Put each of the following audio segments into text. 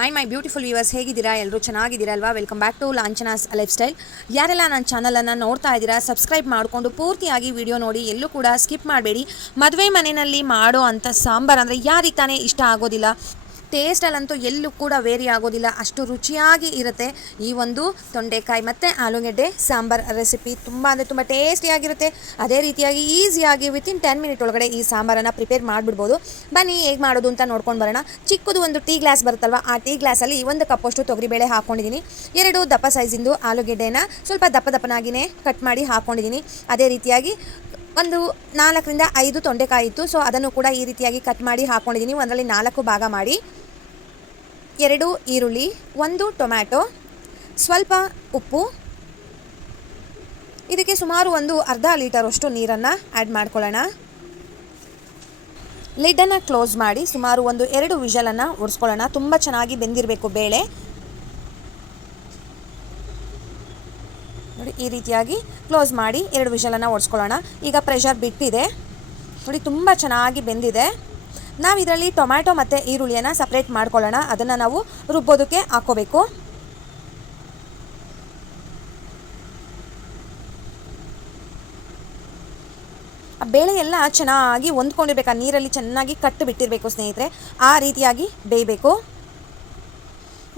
I my beautiful viewers ಹೇಗಿದ್ದೀರಾ? ಎಲ್ಲರೂ ಚೆನ್ನಾಗಿದ್ದೀರಾ ಅಲ್ವಾ welcome back to Lanchana's lifestyle ಯಾರೆಲ್ಲ ನನ್ನ ಚಾನಲನ್ನು ನೋಡ್ತಾ ಇದ್ದೀರಾ ಸಬ್ಸ್ಕ್ರೈಬ್ ಮಾಡಿಕೊಂಡು ಪೂರ್ತಿಯಾಗಿ ವಿಡಿಯೋ ನೋಡಿ, ಎಲ್ಲೂ ಕೂಡ ಸ್ಕಿಪ್ ಮಾಡಬೇಡಿ. ಮದುವೆ ಮನೆಯಲ್ಲಿ ಮಾಡೋ ಅಂಥ ಸಾಂಬಾರು ಅಂದರೆ ಯಾರಿಗೆ ತಾನೇ ಇಷ್ಟ ಆಗೋದಿಲ್ಲ? ಟೇಸ್ಟಲ್ಲಂತೂ ಎಲ್ಲೂ ಕೂಡ ವೇರಿ ಆಗೋದಿಲ್ಲ. ಅಷ್ಟು ರುಚಿಯಾಗಿ ಇರುತ್ತೆ ಈ ಒಂದು ತೊಂಡೆಕಾಯಿ ಮತ್ತು ಆಲೂಗೆಡ್ಡೆ ಸಾಂಬಾರ್ ರೆಸಿಪಿ ತುಂಬ ಅಂದರೆ ತುಂಬ ಟೇಸ್ಟಿಯಾಗಿರುತ್ತೆ ಅದೇ ರೀತಿಯಾಗಿ ಈಸಿಯಾಗಿ ವಿತಿನ್ ಟೆನ್ ಮಿನಿಟ್ ಒಳಗಡೆ ಈ ಸಾಂಬಾರನ್ನು ಪ್ರಿಪೇರ್ ಮಾಡಿಬಿಡ್ಬೋದು. ಬನ್ನಿ ಹೇಗೆ ಮಾಡೋದು ಅಂತ ನೋಡ್ಕೊಂಡು ಬರೋಣ. ಚಿಕ್ಕದು ಒಂದು ಟೀ ಗ್ಲಾಸ್ ಬರುತ್ತಲ್ವ, ಆ ಟೀ ಗ್ಲಾಸಲ್ಲಿ ಒಂದು ಕಪ್ಪಷ್ಟು ತೊಗರಿಬೇಳೆ ಹಾಕ್ಕೊಂಡಿದ್ದೀನಿ ಎರಡು ದಪ್ಪ ಸೈಜಿಂದು ಆಲೂಗೆಡ್ಡೆನ ಸ್ವಲ್ಪ ದಪ್ಪ ದಪ್ಪನಾಗಿಯೇ ಕಟ್ ಮಾಡಿ ಹಾಕ್ಕೊಂಡಿದ್ದೀನಿ ಅದೇ ರೀತಿಯಾಗಿ ಒಂದು ನಾಲ್ಕರಿಂದ ಐದು ತೊಂಡೆಕಾಯಿ ಇತ್ತು. ಸೊ ಅದನ್ನು ಕೂಡ ಈ ರೀತಿಯಾಗಿ ಕಟ್ ಮಾಡಿ ಹಾಕ್ಕೊಂಡಿದ್ದೀನಿ ಒಂದರಲ್ಲಿ ನಾಲ್ಕು ಭಾಗ ಮಾಡಿ. ಎರಡು ಈರುಳ್ಳಿ, ಒಂದು ಟೊಮ್ಯಾಟೊ, ಸ್ವಲ್ಪ ಉಪ್ಪು. ಇದಕ್ಕೆ ಸುಮಾರು ಒಂದು ಅರ್ಧ ಲೀಟರಷ್ಟು ನೀರನ್ನು ಆ್ಯಡ್ ಮಾಡ್ಕೊಳ್ಳೋಣ. ಲಿಡ್ಡನ್ನು ಕ್ಲೋಸ್ ಮಾಡಿ ಸುಮಾರು ಒಂದು ಎರಡು ವಿಷಲನ್ನು ಒಡಿಸ್ಕೊಳ್ಳೋಣ ತುಂಬ ಚೆನ್ನಾಗಿ ಬೆಂದಿರಬೇಕು ಬೇಳೆ. ನೋಡಿ, ಈ ರೀತಿಯಾಗಿ ಕ್ಲೋಸ್ ಮಾಡಿ ಎರಡು ವಿಷಲನ್ನು ಒಡಿಸ್ಕೊಳ್ಳೋಣ ಈಗ ಪ್ರೆಷರ್ ಬಿಟ್ಟಿದೆ. ನೋಡಿ, ತುಂಬ ಚೆನ್ನಾಗಿ ಬೆಂದಿದೆ. ನಾವು ಇದರಲ್ಲಿ ಟೊಮ್ಯಾಟೊ ಮತ್ತು ಈರುಳ್ಳಿಯನ್ನು ಸಪ್ರೇಟ್ ಮಾಡ್ಕೊಳ್ಳೋಣ. ಅದನ್ನು ನಾವು ರುಬ್ಬೋದಕ್ಕೆ ಹಾಕೋಬೇಕು ಬೇಳೆ ಎಲ್ಲ ಚೆನ್ನಾಗಿ ಹೊಂದ್ಕೊಂಡಿರ್ಬೇಕು. ಆ ನೀರಲ್ಲಿ ಚೆನ್ನಾಗಿ ಕಟ್ಟು ಬಿಟ್ಟಿರಬೇಕು ಸ್ನೇಹಿತರೆ. ಆ ರೀತಿಯಾಗಿ ಬೇಯಬೇಕು.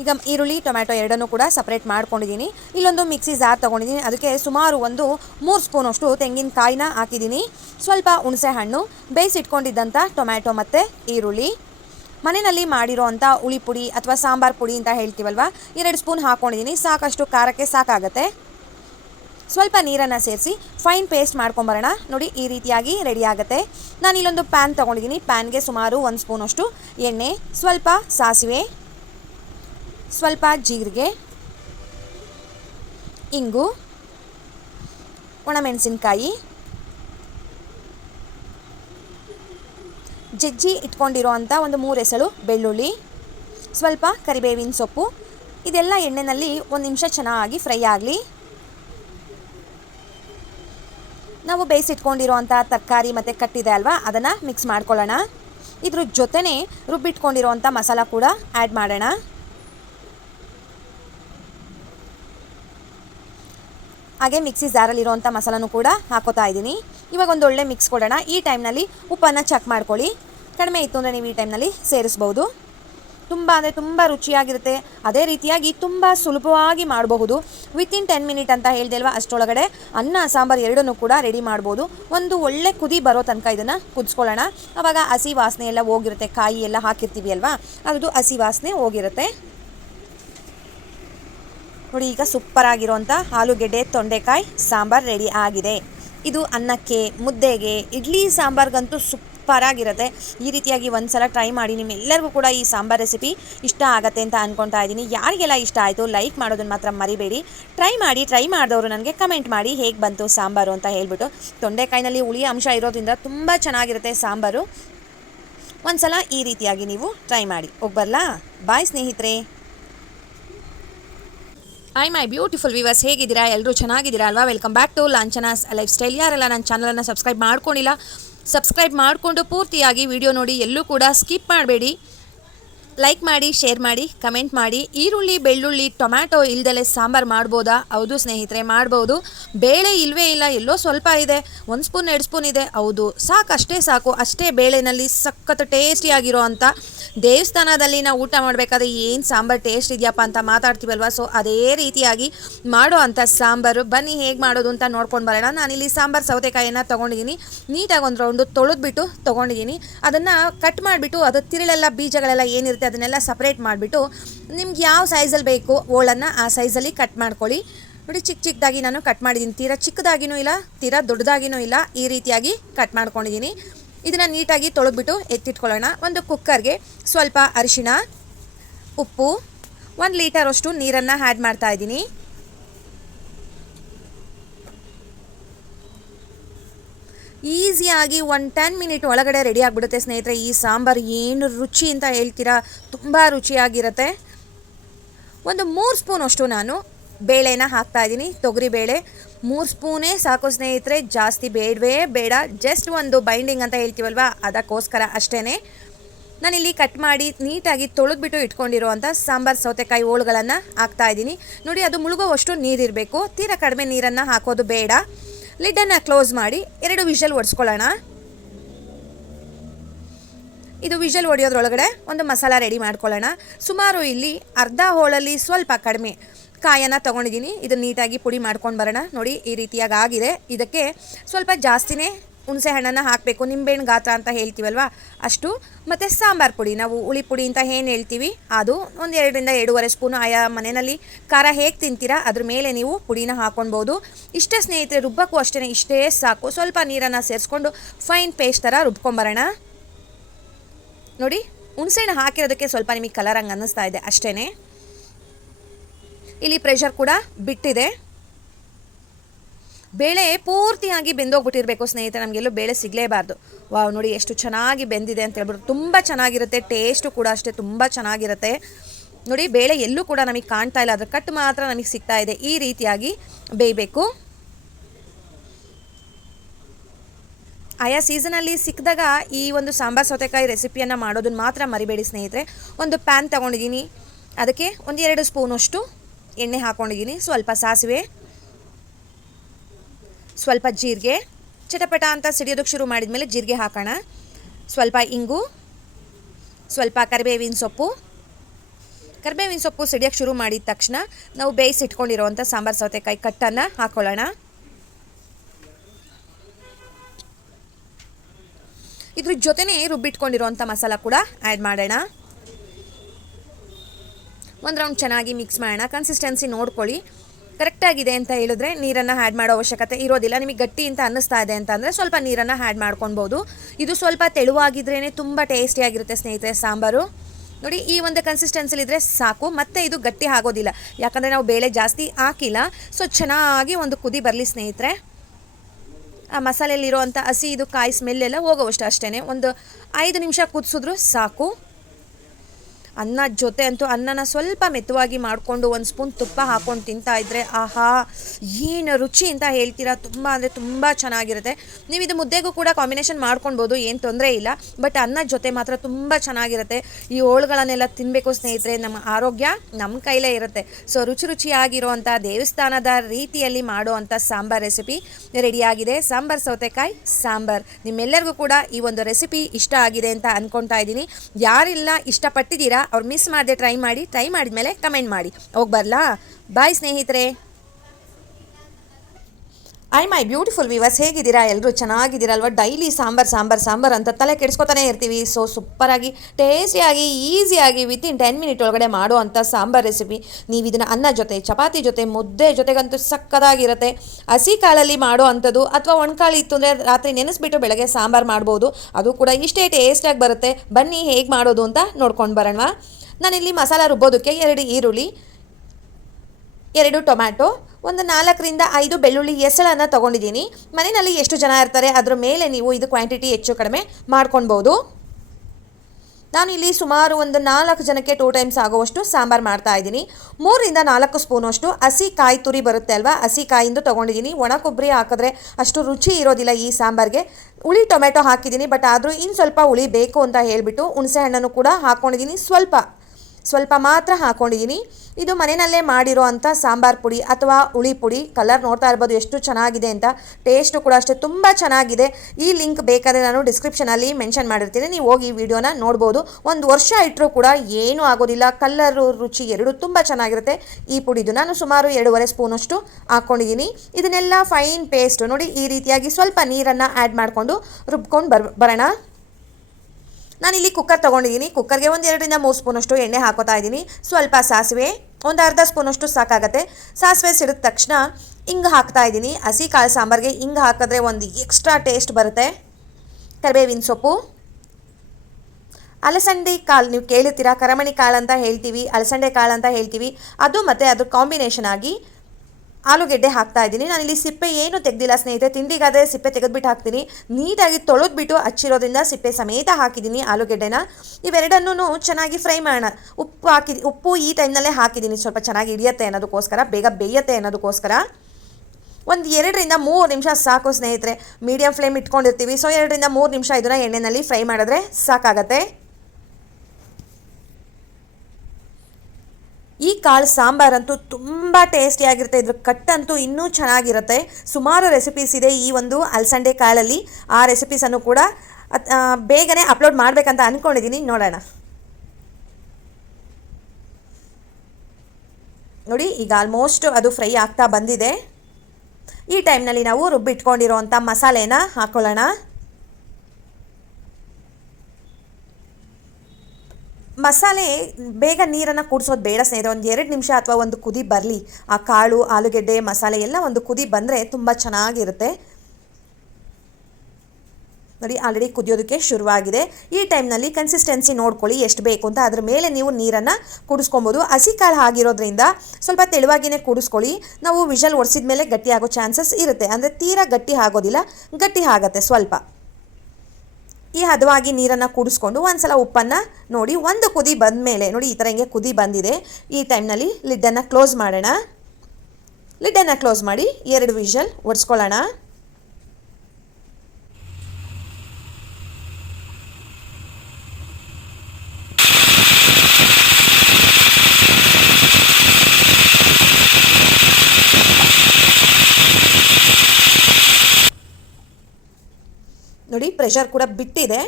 ಈಗ ಈರುಳ್ಳಿ, ಟೊಮ್ಯಾಟೊ ಎರಡನ್ನೂ ಕೂಡ ಸಪ್ರೇಟ್ ಮಾಡ್ಕೊಂಡಿದ್ದೀನಿ. ಇಲ್ಲೊಂದು ಮಿಕ್ಸಿ ಜಾರ್ ತೊಗೊಂಡಿದ್ದೀನಿ. ಅದಕ್ಕೆ ಸುಮಾರು ಒಂದು ಮೂರು ಸ್ಪೂನಷ್ಟು ತೆಂಗಿನಕಾಯಿನ ಹಾಕಿದ್ದೀನಿ. ಸ್ವಲ್ಪ ಹುಣಸೆ ಹಣ್ಣು, ಬೇಯಿಸಿಟ್ಕೊಂಡಿದ್ದಂಥ ಟೊಮ್ಯಾಟೊ ಮತ್ತು ಈರುಳ್ಳಿ. ಮನೆಯಲ್ಲಿ ಮಾಡಿರೋ ಅಂಥ ಹುಳಿ ಪುಡಿ ಅಥವಾ ಸಾಂಬಾರು ಪುಡಿ ಅಂತ ಹೇಳ್ತೀವಲ್ವ, ಎರಡು ಸ್ಪೂನ್ ಹಾಕ್ಕೊಂಡಿದ್ದೀನಿ ಸಾಕಷ್ಟು ಖಾರಕ್ಕೆ ಸಾಕಾಗತ್ತೆ. ಸ್ವಲ್ಪ ನೀರನ್ನು ಸೇರಿಸಿ ಫೈನ್ ಪೇಸ್ಟ್ ಮಾಡ್ಕೊಂಬರೋಣ. ನೋಡಿ, ಈ ರೀತಿಯಾಗಿ ರೆಡಿ ಆಗುತ್ತೆ. ನಾನು ಇಲ್ಲೊಂದು ಪ್ಯಾನ್ ತೊಗೊಂಡಿದ್ದೀನಿ. ಪ್ಯಾನ್ಗೆ ಸುಮಾರು ಒಂದು ಸ್ಪೂನಷ್ಟು ಎಣ್ಣೆ, ಸ್ವಲ್ಪ ಸಾಸಿವೆ. ಸ್ವಲ್ಪ ಜೀರಿಗೆ, ಇಂಗು, ಒಣಮೆಣಸಿನ್ಕಾಯಿ, ಜಜ್ಜಿ ಇಟ್ಕೊಂಡಿರೋ ಅಂಥ ಒಂದು ಮೂರು ಎಸಳು ಬೆಳ್ಳುಳ್ಳಿ, ಸ್ವಲ್ಪ ಕರಿಬೇವಿನ ಸೊಪ್ಪು, ಇದೆಲ್ಲ ಎಣ್ಣೆಯಲ್ಲಿ ಒಂದು ನಿಮಿಷ ಚೆನ್ನಾಗಿ ಫ್ರೈ ಆಗಲಿ. ನಾವು ಬೇಯಿಸಿಟ್ಕೊಂಡಿರೋ ಅಂಥ ತರಕಾರಿ ಮತ್ತು ಕಟ್ಟಿದೆ ಅಲ್ವಾ, ಅದನ್ನು ಮಿಕ್ಸ್ ಮಾಡ್ಕೊಳ್ಳೋಣ. ಇದ್ರ ಜೊತೆನೇ ರುಬ್ಬಿಟ್ಕೊಂಡಿರೋ ಅಂಥ ಮಸಾಲ ಕೂಡ ಆ್ಯಡ್ ಮಾಡೋಣ. ಹಾಗೆ ಮಿಕ್ಸಿ ಜಾರಲ್ಲಿರುವಂಥ ಮಸಾಲನೂ ಕೂಡ ಹಾಕೋತಾ ಇದ್ದೀನಿ. ಇವಾಗ ಒಂದು ಒಳ್ಳೆ ಮಿಕ್ಸ್ ಕೊಡೋಣ. ಈ ಟೈಮ್ನಲ್ಲಿ ಉಪ್ಪನ್ನು ಚೆಕ್ ಮಾಡ್ಕೊಳ್ಳಿ. ಕಡಿಮೆ ಇತ್ತು ಅಂದರೆ ನೀವು ಈ ಟೈಮ್ನಲ್ಲಿ ಸೇರಿಸ್ಬೋದು. ತುಂಬ ಅಂದರೆ ತುಂಬ ರುಚಿಯಾಗಿರುತ್ತೆ. ಅದೇ ರೀತಿಯಾಗಿ ತುಂಬ ಸುಲಭವಾಗಿ ಮಾಡಬಹುದು. ವಿತಿನ್ ಟೆನ್ ಮಿನಿಟ್ ಅಂತ ಹೇಳಿದೆ ಅಲ್ವಾ ಅಷ್ಟರೊಳಗಡೆ ಅನ್ನ, ಸಾಂಬಾರು ಎರಡನ್ನೂ ಕೂಡ ರೆಡಿ ಮಾಡ್ಬೋದು. ಒಂದು ಒಳ್ಳೆ ಕುದಿ ಬರೋ ತನಕ ಇದನ್ನು ಕುದಿಸ್ಕೊಳ್ಳೋಣ. ಅವಾಗ ಹಸಿ ವಾಸನೆ ಎಲ್ಲ ಹೋಗಿರುತ್ತೆ. ಕಾಯಿ ಎಲ್ಲ ಹಾಕಿರ್ತೀವಿ ಅಲ್ವಾ? ಅದು ಹಸಿ ವಾಸನೆ ಹೋಗಿರುತ್ತೆ. ನೋಡಿ, ಈಗ ಸೂಪರ್ ಆಗಿರೋಂಥ ಆಲೂಗೆಡ್ಡೆ, ತೊಂಡೆಕಾಯಿ, ಸಾಂಬಾರು ರೆಡಿ ಆಗಿದೆ. ಇದು ಅನ್ನಕ್ಕೆ, ಮುದ್ದೆಗೆ, ಇಡ್ಲಿ ಸಾಂಬಾರ್ಗಂತೂ ಸೂಪರ್ ಆಗಿರುತ್ತೆ ಈ ರೀತಿಯಾಗಿ ಒಂದು ಸಲ ಟ್ರೈ ಮಾಡಿ ನಿಮ್ಮೆಲ್ಲರಿಗೂ ಕೂಡ ಈ ಸಾಂಬಾರ್ ರೆಸಿಪಿ ಇಷ್ಟ ಆಗತ್ತೆ ಅಂತ ಅಂದ್ಕೊತಾ ಇದ್ದೀನಿ. ಯಾರಿಗೆಲ್ಲ ಇಷ್ಟ ಆಯಿತು ಲೈಕ್ ಮಾಡೋದನ್ನು ಮಾತ್ರ ಮರಿಬೇಡಿ. ಟ್ರೈ ಮಾಡಿ ಟ್ರೈ ಮಾಡಿದವರು ನನಗೆ ಕಮೆಂಟ್ ಮಾಡಿ ಹೇಗೆ ಬಂತು ಸಾಂಬಾರು ಅಂತ ಹೇಳ್ಬಿಟ್ಟು. ತೊಂಡೆಕಾಯಿನಲ್ಲಿ ಹುಳಿ ಅಂಶ ಇರೋದ್ರಿಂದ ತುಂಬ ಚೆನ್ನಾಗಿರುತ್ತೆ ಸಾಂಬಾರು. ಒಂದು ಸಲ ಈ ರೀತಿಯಾಗಿ ನೀವು ಟ್ರೈ ಮಾಡಿ. ಹೋಗ್ಬರ್ಲಾ? ಬಾಯ್ ಸ್ನೇಹಿತರೆ! ಐ ಮೈ ಬ್ಯೂಟಿಫುಲ್ ವಿವರ್ಸ್ ಹೇಗಿದ್ದೀರಾ? ಎಲ್ಲರೂ ಚೆನ್ನಾಗಿದ್ದೀರಾ ಅಲ್ವಾ? Welcome back to Lanchana's lifestyle ಯಾರೆಲ್ಲ ನನ್ನ ಚಾನಲನ್ನು ಸಬ್ಸ್ಕ್ರೈಬ್ ಮಾಡ್ಕೊಂಡಿಲ್ಲ ಸಬ್ಸ್ಕ್ರೈಬ್ ಮಾಡಿಕೊಂಡು ಪೂರ್ತಿಯಾಗಿ ವಿಡಿಯೋ ನೋಡಿ, ಎಲ್ಲೂ ಕೂಡ ಸ್ಕಿಪ್ ಮಾಡಬೇಡಿ. ಲೈಕ್ ಮಾಡಿ ಶೇರ್ ಮಾಡಿ ಕಮೆಂಟ್ ಮಾಡಿ. ಈರುಳ್ಳಿ, ಬೆಳ್ಳುಳ್ಳಿ ಟೊಮ್ಯಾಟೊ ಇಲ್ದಲೆ ಸಾಂಬಾರು ಮಾಡ್ಬೋದಾ? ಹೌದು ಸ್ನೇಹಿತರೆ, ಮಾಡ್ಬೋದು. ಬೇಳೆ ಇಲ್ಲವೇ ಇಲ್ಲ, ಎಲ್ಲೋ ಸ್ವಲ್ಪ ಇದೆ. ಒಂದು ಸ್ಪೂನ್, ಎರಡು ಸ್ಪೂನ್ ಇದೆ. ಹೌದು. ಸಾಕು, ಅಷ್ಟೇ ಸಾಕು. ಅಷ್ಟೇ ಬೇಳೆನಲ್ಲಿ ಸಖತ್ ಟೇಸ್ಟಿಯಾಗಿರೋ ಅಂಥ ದೇವಸ್ಥಾನದಲ್ಲಿ ನಾವು ಊಟ ಮಾಡಬೇಕಾದ್ರೆ ಏನು ಸಾಂಬಾರು ಟೇಸ್ಟ್ ಇದೆಯಪ್ಪ ಅಂತ ಮಾತಾಡ್ತೀವಲ್ವ? ಸೊ ಅದೇ ರೀತಿಯಾಗಿ ಮಾಡೋ ಅಂಥ ಸಾಂಬಾರು. ಬನ್ನಿ, ಹೇಗೆ ಮಾಡೋದು ಅಂತ ನೋಡ್ಕೊಂಡು ಬರೋಣ. ನಾನಿಲ್ಲಿ ಸಾಂಬಾರು ಸೌತೆಕಾಯಿಯನ್ನು ತೊಗೊಂಡಿದ್ದೀನಿ. ನೀಟಾಗಿ ಒಂದು ರೌಂಡು ತೊಳೆದ್ಬಿಟ್ಟು ತೊಗೊಂಡಿದ್ದೀನಿ. ಅದನ್ನು ಕಟ್ ಮಾಡಿಬಿಟ್ಟು, ಅದು ತಿರುಳೆಲ್ಲ ಬೀಜಗಳೆಲ್ಲ ಏನಿರುತ್ತೆ ಅದನ್ನೆಲ್ಲ ಸಪ್ರೇಟ್ ಮಾಡಿಬಿಟ್ಟು ನಿಮ್ಗೆ ಯಾವ ಸೈಜಲ್ಲಿ ಬೇಕು ಓಳನ್ನು ಆ ಸೈಜಲ್ಲಿ ಕಟ್ ಮಾಡ್ಕೊಳ್ಳಿ. ನೋಡಿ ಚಿಕ್ಕ ಚಿಕ್ಕದಾಗಿ ನಾನು ಕಟ್ ಮಾಡಿದ್ದೀನಿ. ತೀರಾ ಚಿಕ್ಕದಾಗಿನೂ ಇಲ್ಲ, ತೀರಾ ದೊಡ್ಡದಾಗಿನೂ ಇಲ್ಲ, ಈ ರೀತಿಯಾಗಿ ಕಟ್ ಮಾಡ್ಕೊಂಡಿದ್ದೀನಿ. ಇದನ್ನು ನೀಟಾಗಿ ತೊಳೆದ್ಬಿಟ್ಟು ಎತ್ತಿಟ್ಕೊಳ್ಳೋಣ. ಒಂದು ಕುಕ್ಕರ್ಗೆ ಸ್ವಲ್ಪ ಅರಿಶಿಣ, ಉಪ್ಪು, ಒಂದು ಲೀಟರಷ್ಟು ನೀರನ್ನು ಆ್ಯಡ್ ಮಾಡ್ತಾ ಈಸಿಯಾಗಿ ಒಂದು ಟೆನ್ ಮಿನಿಟ್ ಒಳಗಡೆ ರೆಡಿ ಆಗಿಬಿಡುತ್ತೆ ಸ್ನೇಹಿತರೆ. ಈ ಸಾಂಬಾರು ಏನು ರುಚಿ ಅಂತ ಹೇಳ್ತೀರಾ? ತುಂಬ ರುಚಿಯಾಗಿರುತ್ತೆ. ಒಂದು ಮೂರು ಸ್ಪೂನ್ ಅಷ್ಟು ನಾನು ಬೇಳೆನ ತೊಗರಿ ಬೇಳೆ ಮೂರು ಸ್ಪೂನೇ ಸಾಕು ಸ್ನೇಹಿತರೆ. ಜಾಸ್ತಿ ಬೇಡವೇ ಬೇಡ. ಜಸ್ಟ್ ಒಂದು ಬೈಂಡಿಂಗ್ ಅಂತ ಹೇಳ್ತೀವಲ್ವ? ಅದಕ್ಕೋಸ್ಕರ ಅಷ್ಟೇ ನಾನಿಲ್ಲಿ ಕಟ್ ಮಾಡಿ ನೀಟಾಗಿ ತೊಳೆದ್ಬಿಟ್ಟು ಇಟ್ಕೊಂಡಿರುವಂಥ ಸಾಂಬಾರು ಸೌತೆಕಾಯಿ ಹೋಳುಗಳನ್ನು ಹಾಕ್ತಾ ಇದ್ದೀನಿ. ನೋಡಿ, ಅದು ಮುಳುಗೋವಷ್ಟು ನೀರಿರಬೇಕು. ತೀರಾ ಕಡಿಮೆ ನೀರನ್ನು ಹಾಕೋದು ಬೇಡ. ಲಿಡ್ಡನ್ನು ಕ್ಲೋಸ್ ಮಾಡಿ ಎರಡು ವಿಷಲ್ ಒಡಿಸ್ಕೊಳ್ಳೋಣ. ಇದು ವಿಷಲ್ ಒಡೆಯೋದ್ರೊಳಗಡೆ ಒಂದು ಮಸಾಲ ರೆಡಿ ಮಾಡ್ಕೊಳ್ಳೋಣ. ಸುಮಾರು ಇಲ್ಲಿ ಅರ್ಧ ಹೋಳಲ್ಲಿ ಸ್ವಲ್ಪ ಕಡಿಮೆ ಕಾಯನ್ನು ತೊಗೊಂಡಿದ್ದೀನಿ. ಇದನ್ನು ನೀಟಾಗಿ ಪುಡಿ ಮಾಡ್ಕೊಂಡು ಬರೋಣ. ನೋಡಿ, ಈ ರೀತಿಯಾಗಿ ಆಗಿದೆ. ಇದಕ್ಕೆ ಸ್ವಲ್ಪ ಜಾಸ್ತಿನೇ ಹುಣಸೆ ಹಣ್ಣನ್ನು ಹಾಕಬೇಕು, ನಿಂಬೆಹಣ್ಣು ಗಾತ್ರ ಅಂತ ಹೇಳ್ತೀವಲ್ವಾ? ಅಷ್ಟು. ಮತ್ತು ಸಾಂಬಾರು ಪುಡಿ. ನಾವು ಹುಳಿ ಪುಡಿ ಅಂತ ಏನು ಹೇಳ್ತೀವಿ? ಅದು ಒಂದು ಎರಡರಿಂದ ಎರಡೂವರೆ ಸ್ಪೂನು ಆಯಾ ಮನೆಯಲ್ಲಿ ಖಾರ ಹೇಗೆ ತಿಂತೀರಾ, ಅದ್ರ ಮೇಲೆ ನೀವು ಪುಡಿನ ಹಾಕೊಳ್ಬೋದು ಇಷ್ಟೇ ಸ್ನೇಹಿತರೆ ರುಬ್ಬಕ್ಕೂ ಅಷ್ಟೇ ಇಷ್ಟೇ ಸಾಕು. ಸ್ವಲ್ಪ ನೀರನ್ನು ಸೇರಿಸ್ಕೊಂಡು ಫೈನ್ ಪೇಸ್ಟ್ ಥರ ರುಬ್ಕೊಂಬರೋಣ. ನೋಡಿ ಹುಣಸೆಹಣ್ಣು ಹಾಕಿರೋದಕ್ಕೆ ಸ್ವಲ್ಪ ನಿಮಗೆ ಕಲರ್ ಹಂಗೆ ಅನ್ನಿಸ್ತಾ ಇದೆ ಅಷ್ಟೇ ಇಲ್ಲಿ ಪ್ರೆಷರ್ ಕೂಡ ಬಿಟ್ಟಿದೆ. ಬೇಳೆ ಪೂರ್ತಿಯಾಗಿ ಬೆಂದೋಗ್ಬಿಟ್ಟಿರಬೇಕು ಸ್ನೇಹಿತರೆ, ನಮಗೆಲ್ಲೂ ಬೇಳೆ ಸಿಗಲೇಬಾರ್ದು. ವಾವ್, ನೋಡಿ ಎಷ್ಟು ಚೆನ್ನಾಗಿ ಬೆಂದಿದೆ ಅಂತ ಹೇಳ್ಬಿಟ್ಟು ತುಂಬ ಚೆನ್ನಾಗಿರುತ್ತೆ ಟೇಸ್ಟು ಕೂಡ ಅಷ್ಟೇ ತುಂಬ ಚೆನ್ನಾಗಿರುತ್ತೆ. ನೋಡಿ, ಬೇಳೆ ಎಲ್ಲೂ ಕೂಡ ನಮಗೆ ಕಾಣ್ತಾ ಇಲ್ಲ, ಅದ್ರ ಕಟ್ ಮಾತ್ರ ನಮಗೆ ಸಿಗ್ತಾ ಇದೆ, ಈ ರೀತಿಯಾಗಿ ಬೇಯಬೇಕು. ಆಯಾ ಸೀಸನಲ್ಲಿ ಸಿಕ್ಕಿದಾಗ ಈ ಒಂದು ಸಾಂಬಾರ್ ಸೌತೆಕಾಯಿ ರೆಸಿಪಿಯನ್ನು ಮಾಡೋದನ್ನು ಮಾತ್ರ ಮರಿಬೇಡಿ ಸ್ನೇಹಿತರೆ. ಒಂದು ಪ್ಯಾನ್ ತಗೊಂಡಿದ್ದೀನಿ, ಅದಕ್ಕೆ ಒಂದು ಎರಡು ಸ್ಪೂನಷ್ಟು ಎಣ್ಣೆ ಹಾಕ್ಕೊಂಡಿದ್ದೀನಿ ಸ್ವಲ್ಪ ಸಾಸಿವೆ. ಸ್ವಲ್ಪ ಜೀರಿಗೆ, ಚಟಪಟ ಅಂತ ಸಿಡಿಯೋದಕ್ಕೆ ಶುರು ಮಾಡಿದ ಮೇಲೆ ಜೀರಿಗೆ ಹಾಕೋಣ. ಸ್ವಲ್ಪ ಇಂಗು, ಸ್ವಲ್ಪ ಕರಿಬೇವಿನ ಸೊಪ್ಪು. ಕರಿಬೇವಿನ ಸೊಪ್ಪು ಸಿಡಿಯೋಕ್ಕೆ ಶುರು ಮಾಡಿದ ತಕ್ಷಣ ನಾವು ಬೇಯಿಸಿಟ್ಕೊಂಡಿರೋವಂಥ ಸಾಂಬಾರು ಸೌತೆಕಾಯಿ ಕಟ್ಟನ್ನು ಹಾಕ್ಕೊಳ್ಳೋಣ ಇದ್ರ ಜೊತೆನೇ ರುಬ್ಬಿಟ್ಕೊಂಡಿರೋವಂಥ ಮಸಾಲ ಕೂಡ ಆ್ಯಡ್ ಮಾಡೋಣ. ಒಂದು ರೌಂಡ್ ಚೆನ್ನಾಗಿ ಮಿಕ್ಸ್ ಮಾಡೋಣ. ಕನ್ಸಿಸ್ಟೆನ್ಸಿ ನೋಡ್ಕೊಳ್ಳಿ. ಕರೆಕ್ಟಾಗಿದೆ ಅಂತ ಹೇಳಿದ್ರೆ ನೀರನ್ನು ಆ್ಯಡ್ ಮಾಡೋ ಅವಶ್ಯಕತೆ ಇರೋದಿಲ್ಲ. ನಿಮಗೆ ಗಟ್ಟಿ ಅಂತ ಅನ್ನಿಸ್ತಾ ಇದೆ ಅಂತಂದರೆ ಸ್ವಲ್ಪ ನೀರನ್ನು ಆ್ಯಡ್ ಮಾಡ್ಕೊಳ್ಬೋದು ಇದು ಸ್ವಲ್ಪ ತೆಳುವಾಗಿದ್ರೇ ತುಂಬ ಟೇಸ್ಟಿಯಾಗಿರುತ್ತೆ ಸ್ನೇಹಿತರೆ ಸಾಂಬಾರು. ನೋಡಿ, ಈ ಒಂದು ಕನ್ಸಿಸ್ಟೆನ್ಸಿಲಿದ್ದರೆ ಸಾಕು. ಮತ್ತೆ ಇದು ಗಟ್ಟಿ ಆಗೋದಿಲ್ಲ. ಯಾಕಂದರೆ ನಾವು ಬೇಳೆ ಜಾಸ್ತಿ ಹಾಕಿಲ್ಲ. ಸೊ ಚೆನ್ನಾಗಿ ಒಂದು ಕುದಿ ಬರಲಿ ಸ್ನೇಹಿತರೆ. ಆ ಮಸಾಲೆಯಲ್ಲಿರುವಂಥ ಹಸಿ ಇದು ಕಾಯಿ ಸ್ಮೆಲ್ಲೆಲ್ಲ ಹೋಗೋವಷ್ಟು ಅಷ್ಟೇ ಒಂದು ಐದು ನಿಮಿಷ ಕುದಿಸಿದ್ರು ಸಾಕು. ಅನ್ನ ಜೊತೆ ಅಂತೂ ಅನ್ನನ ಸ್ವಲ್ಪ ಮೆತ್ತವಾಗಿ ಮಾಡಿಕೊಂಡು ಒಂದು ಸ್ಪೂನ್ ತುಪ್ಪ ಹಾಕ್ಕೊಂಡು ತಿಂತಾ ಇದ್ದರೆ ಆಹಾ, ಏನು ರುಚಿ ಅಂತ ಹೇಳ್ತೀರಾ? ತುಂಬ ಅಂದರೆ ತುಂಬ ಚೆನ್ನಾಗಿರುತ್ತೆ. ನೀವು ಇದು ಮುದ್ದೆಗೂ ಕೂಡ ಕಾಂಬಿನೇಷನ್ ಮಾಡ್ಕೊಳ್ಬೋದು, ಏನು ತೊಂದರೆ ಇಲ್ಲ. ಬಟ್ ಅನ್ನ ಜೊತೆ ಮಾತ್ರ ತುಂಬ ಚೆನ್ನಾಗಿರುತ್ತೆ. ಈ ಹೋಳುಗಳನ್ನೆಲ್ಲ ತಿನ್ನಬೇಕು ಸ್ನೇಹಿತರೆ, ನಮ್ಮ ಆರೋಗ್ಯ ನಮ್ಮ ಕೈಲೇ ಇರುತ್ತೆ. ಸೊ ರುಚಿ ರುಚಿಯಾಗಿರುವಂಥ ದೇವಸ್ಥಾನದ ರೀತಿಯಲ್ಲಿ ಮಾಡುವಂಥ ಸಾಂಬಾರ್ ರೆಸಿಪಿ ರೆಡಿಯಾಗಿದೆ ಸಾಂಬಾರ್ ಸೌತೆಕಾಯಿ, ಸಾಂಬಾರ್. ನಿಮ್ಮೆಲ್ಲರಿಗೂ ಕೂಡ ಈ ಒಂದು ರೆಸಿಪಿ ಇಷ್ಟ ಆಗಿದೆ ಅಂತ ಅಂದ್ಕೊಳ್ತಾ ಇದ್ದೀನಿ. ಯಾರೆಲ್ಲ, ಇಷ್ಟಪಟ್ಟಿದ್ದೀರಾ? ಅವ್ರು ಮಿಸ್ ಮಾಡದೆ ಟ್ರೈ ಮಾಡಿ ಟ್ರೈ ಮಾಡಿದ ಮೇಲೆ ಕಮೆಂಟ್ ಮಾಡಿ. ಹೋಗಿ ಬರಲಾ? ಬಾಯ್ ಸ್ನೇಹಿತರೆ. ಐ ಮೈ ಬ್ಯೂಟಿಫುಲ್ ವಿವರ್ಸ್, ಹೇಗಿದ್ದೀರಾ? ಎಲ್ಲರೂ ಚೆನ್ನಾಗಿದ್ದೀರಲ್ವ? ಡೈಲಿ ಸಾಂಬಾರ್ ಸಾಂಬಾರ್ ಸಾಂಬಾರ್ ಅಂತ ತಲೆ ಕೆಡಿಸ್ಕೊತಾನೆ ಇರ್ತೀವಿ. ಸೊ ಸೂಪರಾಗಿ ಟೇಸ್ಟಿಯಾಗಿ ಈಸಿಯಾಗಿ ವಿತಿನ್ ಟೆನ್ ಮಿನಿಟ್ ಒಳಗಡೆ ಮಾಡೋ ಅಂಥ ಸಾಂಬಾರ್ ರೆಸಿಪಿ ನೀವು ಇದನ್ನು ಅನ್ನ ಜೊತೆ, ಚಪಾತಿ ಜೊತೆ, ಮುದ್ದೆ ಜೊತೆಗಂತೂ ಸಕ್ಕದಾಗಿರುತ್ತೆ ಹಸಿ ಕಾಳಲ್ಲಿ ಮಾಡೋ ಅಂಥದ್ದು ಅಥವಾ ಒಣಕಾಳು ಇತ್ತು ಅಂದರೆ ರಾತ್ರಿ ನೆನೆಸ್ಬಿಟ್ಟು ಬೆಳಗ್ಗೆ ಸಾಂಬಾರು ಮಾಡ್ಬೋದು. ಅದು ಕೂಡ ಇಷ್ಟೇ ಟೇಸ್ಟಾಗಿ ಬರುತ್ತೆ. ಬನ್ನಿ ಹೇಗೆ ಮಾಡೋದು ಅಂತ ನೋಡ್ಕೊಂಡು ಬರೋಣ ನಾನಿಲ್ಲಿ ಮಸಾಲ ರುಬ್ಬೋದಕ್ಕೆ ಎರಡು ಈರುಳ್ಳಿ ಎರಡು ಟೊಮ್ಯಾಟೊ, ಒಂದು ನಾಲ್ಕರಿಂದ ಐದು ಬೆಳ್ಳುಳ್ಳಿ ಎಸಳನ್ನು ತೊಗೊಂಡಿದ್ದೀನಿ. ಮನೆಯಲ್ಲಿ ಎಷ್ಟು ಜನ ಇರ್ತಾರೆ, ಅದರ ಮೇಲೆ ನೀವು ಇದು ಕ್ವಾಂಟಿಟಿ ಹೆಚ್ಚು ಕಡಿಮೆ ಮಾಡ್ಕೊಳ್ಬೋದು ನಾನು ಇಲ್ಲಿ ಸುಮಾರು ಒಂದು ನಾಲ್ಕು ಜನಕ್ಕೆ ಟೂ ಟೈಮ್ಸ್ ಆಗುವಷ್ಟು ಸಾಂಬಾರು ಮಾಡ್ತಾ ಇದ್ದೀನಿ. ಮೂರಿಂದ ನಾಲ್ಕು ಸ್ಪೂನಷ್ಟು ಹಸಿ ಕಾಯಿ ತುರಿ ಬರುತ್ತೆ ಅಲ್ವಾ? ಹಸಿ ಕಾಯಿಂದು ತೊಗೊಂಡಿದ್ದೀನಿ. ಒಣ ಕೊಬ್ಬರಿ ಹಾಕಿದ್ರೆ ಅಷ್ಟು ರುಚಿ ಇರೋದಿಲ್ಲ ಈ ಸಾಂಬಾರಿಗೆ. ಹುಳಿ ಟೊಮೆಟೊ ಹಾಕಿದ್ದೀನಿ ಬಟ್ ಆದರೂ ಇನ್ನು ಸ್ವಲ್ಪ ಹುಳಿ ಬೇಕು ಅಂತ ಹೇಳಿಬಿಟ್ಟು ಹುಣಸೆ ಹಣ್ಣನ್ನು ಕೂಡ ಹಾಕ್ಕೊಂಡಿದ್ದೀನಿ ಸ್ವಲ್ಪ ಸ್ವಲ್ಪ ಮಾತ್ರ ಹಾಕ್ಕೊಂಡಿದ್ದೀನಿ ಇದು ಮನೆಯಲ್ಲೇ ಮಾಡಿರೋ ಅಂಥ ಸಾಂಬಾರ್ ಪುಡಿ ಅಥವಾ ಹುಳಿ ಪುಡಿ ಕಲರ್ ನೋಡ್ತಾ ಇರ್ಬೋದು, ಎಷ್ಟು ಚೆನ್ನಾಗಿದೆ ಅಂತ ಟೇಸ್ಟು ಕೂಡ ಅಷ್ಟೇ, ತುಂಬ ಚೆನ್ನಾಗಿದೆ. ಈ ಲಿಂಕ್ ಬೇಕಾದರೆ ನಾನು ಡಿಸ್ಕ್ರಿಪ್ಷನಲ್ಲಿ ಮೆನ್ಷನ್ ಮಾಡಿರ್ತೀನಿ. ನೀವು ಹೋಗಿ ಈ ವಿಡಿಯೋನ ನೋಡ್ಬೋದು. ಒಂದು ವರ್ಷ ಇಟ್ಟರೂ ಕೂಡ ಏನೂ ಆಗೋದಿಲ್ಲ. ಕಲ್ಲರು ರುಚಿ ಎರಡು ತುಂಬ ಚೆನ್ನಾಗಿರುತ್ತೆ. ಈ ಪುಡಿದು ನಾನು ಸುಮಾರು ಎರಡೂವರೆ ಸ್ಪೂನಷ್ಟು ಹಾಕ್ಕೊಂಡಿದ್ದೀನಿ ಇದನ್ನೆಲ್ಲ ಫೈನ್ ಪೇಸ್ಟ್ ನೋಡಿ ಈ ರೀತಿಯಾಗಿ ಸ್ವಲ್ಪ ನೀರನ್ನು ಆ್ಯಡ್ ಮಾಡಿಕೊಂಡು ರುಬ್ಕೊಂಡು ಬರ್, ಬರೋಣ. ನಾನಿಲ್ಲಿ ಕುಕ್ಕರ್ ತೊಗೊಂಡಿದ್ದೀನಿ. ಕುಕ್ಕರ್ಗೆ ಒಂದು ಎರಡರಿಂದ ಮೂರು ಸ್ಪೂನಷ್ಟು ಎಣ್ಣೆ ಹಾಕೋತಾ ಇದ್ದೀನಿ. ಸ್ವಲ್ಪ ಸಾಸಿವೆ, ಒಂದು ಅರ್ಧ ಸ್ಪೂನಷ್ಟು ಸಾಕಾಗತ್ತೆ. ಸಾಸಿವೆ ಸಿಡಿದ ತಕ್ಷಣ ಹಿಂಗೆ ಹಾಕ್ತಾ ಇದ್ದೀನಿ. ಹಸಿ ಕಾಳು ಸಾಂಬಾರಿಗೆ ಹಿಂಗೆ ಹಾಕಿದ್ರೆ ಒಂದು ಎಕ್ಸ್ಟ್ರಾ ಟೇಸ್ಟ್ ಬರುತ್ತೆ. ಕರಿಬೇವಿನ ಸೊಪ್ಪು. ಅಲಸಂದೆ ಕಾಳು ನೀವು ಕೇಳಿರ್ತೀರಾ? ಕರಮಣಿ ಕಾಳು ಅಂತ ಹೇಳ್ತೀವಿ ಅಲಸಂಡೆ ಕಾಳು ಅಂತ ಹೇಳ್ತೀವಿ. ಅದು ಮತ್ತು ಅದು ಕಾಂಬಿನೇಷನ್ ಆಗಿ ಆಲೂಗೆಡ್ಡೆ ಹಾಕ್ತಾ ಇದ್ದೀನಿ. ನಾನಿಲ್ಲಿ ಸಿಪ್ಪೆ ಏನು ತೆಗೆದಿಲ್ಲ ಸ್ನೇಹಿತರೆ. ತಿಂಡಿಗಾದರೆ ಸಿಪ್ಪೆ ತೆಗೆದುಬಿಟ್ಟು ಹಾಕ್ತೀನಿ. ನೀಟಾಗಿ ತೊಳೆದ್ಬಿಟ್ಟು ಹಚ್ಚಿರೋದ್ರಿಂದ ಸಿಪ್ಪೆ ಸಮೇತ ಹಾಕಿದ್ದೀನಿ ಆಲೂಗೆಡ್ಡೆನ. ಇವೆರಡನ್ನೂ ಚೆನ್ನಾಗಿ ಫ್ರೈ ಮಾಡೋಣ. ಉಪ್ಪು ಹಾಕಿ, ಉಪ್ಪು ಈ ಟೈಮ್ನಲ್ಲೇ ಹಾಕಿದ್ದೀನಿ. ಸ್ವಲ್ಪ ಚೆನ್ನಾಗಿ ಹಿಡಿಯತ್ತೆ ಅನ್ನೋದಕ್ಕೋಸ್ಕರ, ಬೇಗ ಬೇಯತ್ತೆ ಅನ್ನೋದಕ್ಕೋಸ್ಕರ. ಒಂದು ಎರಡರಿಂದ ಮೂರು ನಿಮಿಷ ಸಾಕು ಸ್ನೇಹಿತರೆ. ಮೀಡಿಯಂ ಫ್ಲೇಮ್ ಇಟ್ಕೊಂಡಿರ್ತೀವಿ. ಸೊ, ಎರಡರಿಂದ ಮೂರು ನಿಮಿಷ ಇದನ್ನು ಎಣ್ಣೆಯಲ್ಲಿ ಫ್ರೈ ಮಾಡಿದ್ರೆ ಸಾಕಾಗತ್ತೆ. ಈ ಕಾಳು ಸಾಂಬಾರಂತೂ ತುಂಬ ಟೇಸ್ಟಿಯಾಗಿರುತ್ತೆ ಇದ್ರ ಕಟ್ಟಂತೂ ಇನ್ನೂ ಚೆನ್ನಾಗಿರುತ್ತೆ. ಸುಮಾರು ರೆಸಿಪೀಸ್ ಇದೆ ಈ ಒಂದು ಅಲಸಂಡೆ ಕಾಳಲ್ಲಿ. ಆ ರೆಸಿಪೀಸನ್ನು ಕೂಡ ಬೇಗನೆ ಅಪ್ಲೋಡ್ ಮಾಡಬೇಕಂತ ಅಂದ್ಕೊಂಡಿದ್ದೀನಿ ನೋಡೋಣ. ನೋಡಿ, ಈಗ ಆಲ್ಮೋಸ್ಟ್ ಅದು ಫ್ರೈ ಆಗ್ತಾ ಬಂದಿದೆ. ಈ ಟೈಮ್ನಲ್ಲಿ ನಾವು ರುಬ್ಬಿಟ್ಕೊಂಡಿರೋವಂಥ ಮಸಾಲೆನ ಹಾಕೊಳ್ಳೋಣ. ಮಸಾಲೆ ಬೇಗ ನೀರನ್ನು ಕೂಡಿಸೋದು ಬೇಡ ಸ್ನೇಹಿತರೆ. ಒಂದು ಎರಡು ನಿಮಿಷ ಅಥವಾ ಒಂದು ಕುದಿ ಬರಲಿ. ಆ ಕಾಳು, ಆಲೂಗೆಡ್ಡೆ, ಮಸಾಲೆ ಎಲ್ಲ ಒಂದು ಕುದಿ ಬಂದರೆ ತುಂಬ ಚೆನ್ನಾಗಿರುತ್ತೆ. ನೋಡಿ ಆಲ್ರೆಡಿ ಕುದಿಯೋದಕ್ಕೆ ಶುರುವಾಗಿದೆ. ಈ ಟೈಮ್ನಲ್ಲಿ ಕನ್ಸಿಸ್ಟೆನ್ಸಿ ನೋಡ್ಕೊಳ್ಳಿ, ಎಷ್ಟು ಬೇಕು ಅಂತ. ಅದ್ರ ಮೇಲೆ ನೀವು ನೀರನ್ನು ಕುಡಿಸ್ಕೊಬೋದು. ಹಸಿ ಕಾಳು ಆಗಿರೋದ್ರಿಂದ ಸ್ವಲ್ಪ ತೆಳುವಾಗಿಯೇ ಕುಡಿಸ್ಕೊಳ್ಳಿ. ನಾವು ವಿಷಲ್ ಒರೆಸಿದ ಮೇಲೆ ಗಟ್ಟಿಯಾಗೋ ಚಾನ್ಸಸ್ ಇರುತ್ತೆ. ಅಂದರೆ ತೀರಾ ಗಟ್ಟಿ ಆಗೋದಿಲ್ಲ. ಗಟ್ಟಿ ಆಗುತ್ತೆ ಸ್ವಲ್ಪ. ಈ ಹದವಾಗಿ ನೀರನ್ನು ಕುಡಿಸ್ಕೊಂಡು ಒಂದ್ಸಲ ಉಪ್ಪನ್ನು ನೋಡಿ, ಒಂದು ಕುದಿ ಬಂದ ಮೇಲೆ ನೋಡಿ, ಈ ಥರ ಹಿಂಗೆ ಕುದಿ ಬಂದಿದೆ. ಈ ಟೈಮ್ನಲ್ಲಿ ಲಿಡ್ಡನ್ನು ಕ್ಲೋಸ್ ಮಾಡೋಣ. ಲಿಡ್ಡನ್ನು ಕ್ಲೋಸ್ ಮಾಡಿ ಎರಡು ವಿಷಲ್ ಒಡ್ಸ್ಕೊಳ್ಳೋಣ ನೋಡಿ ಪ್ರೆಷರ್ ಕೂಡ ಬಿಟ್ಟಿದೆ.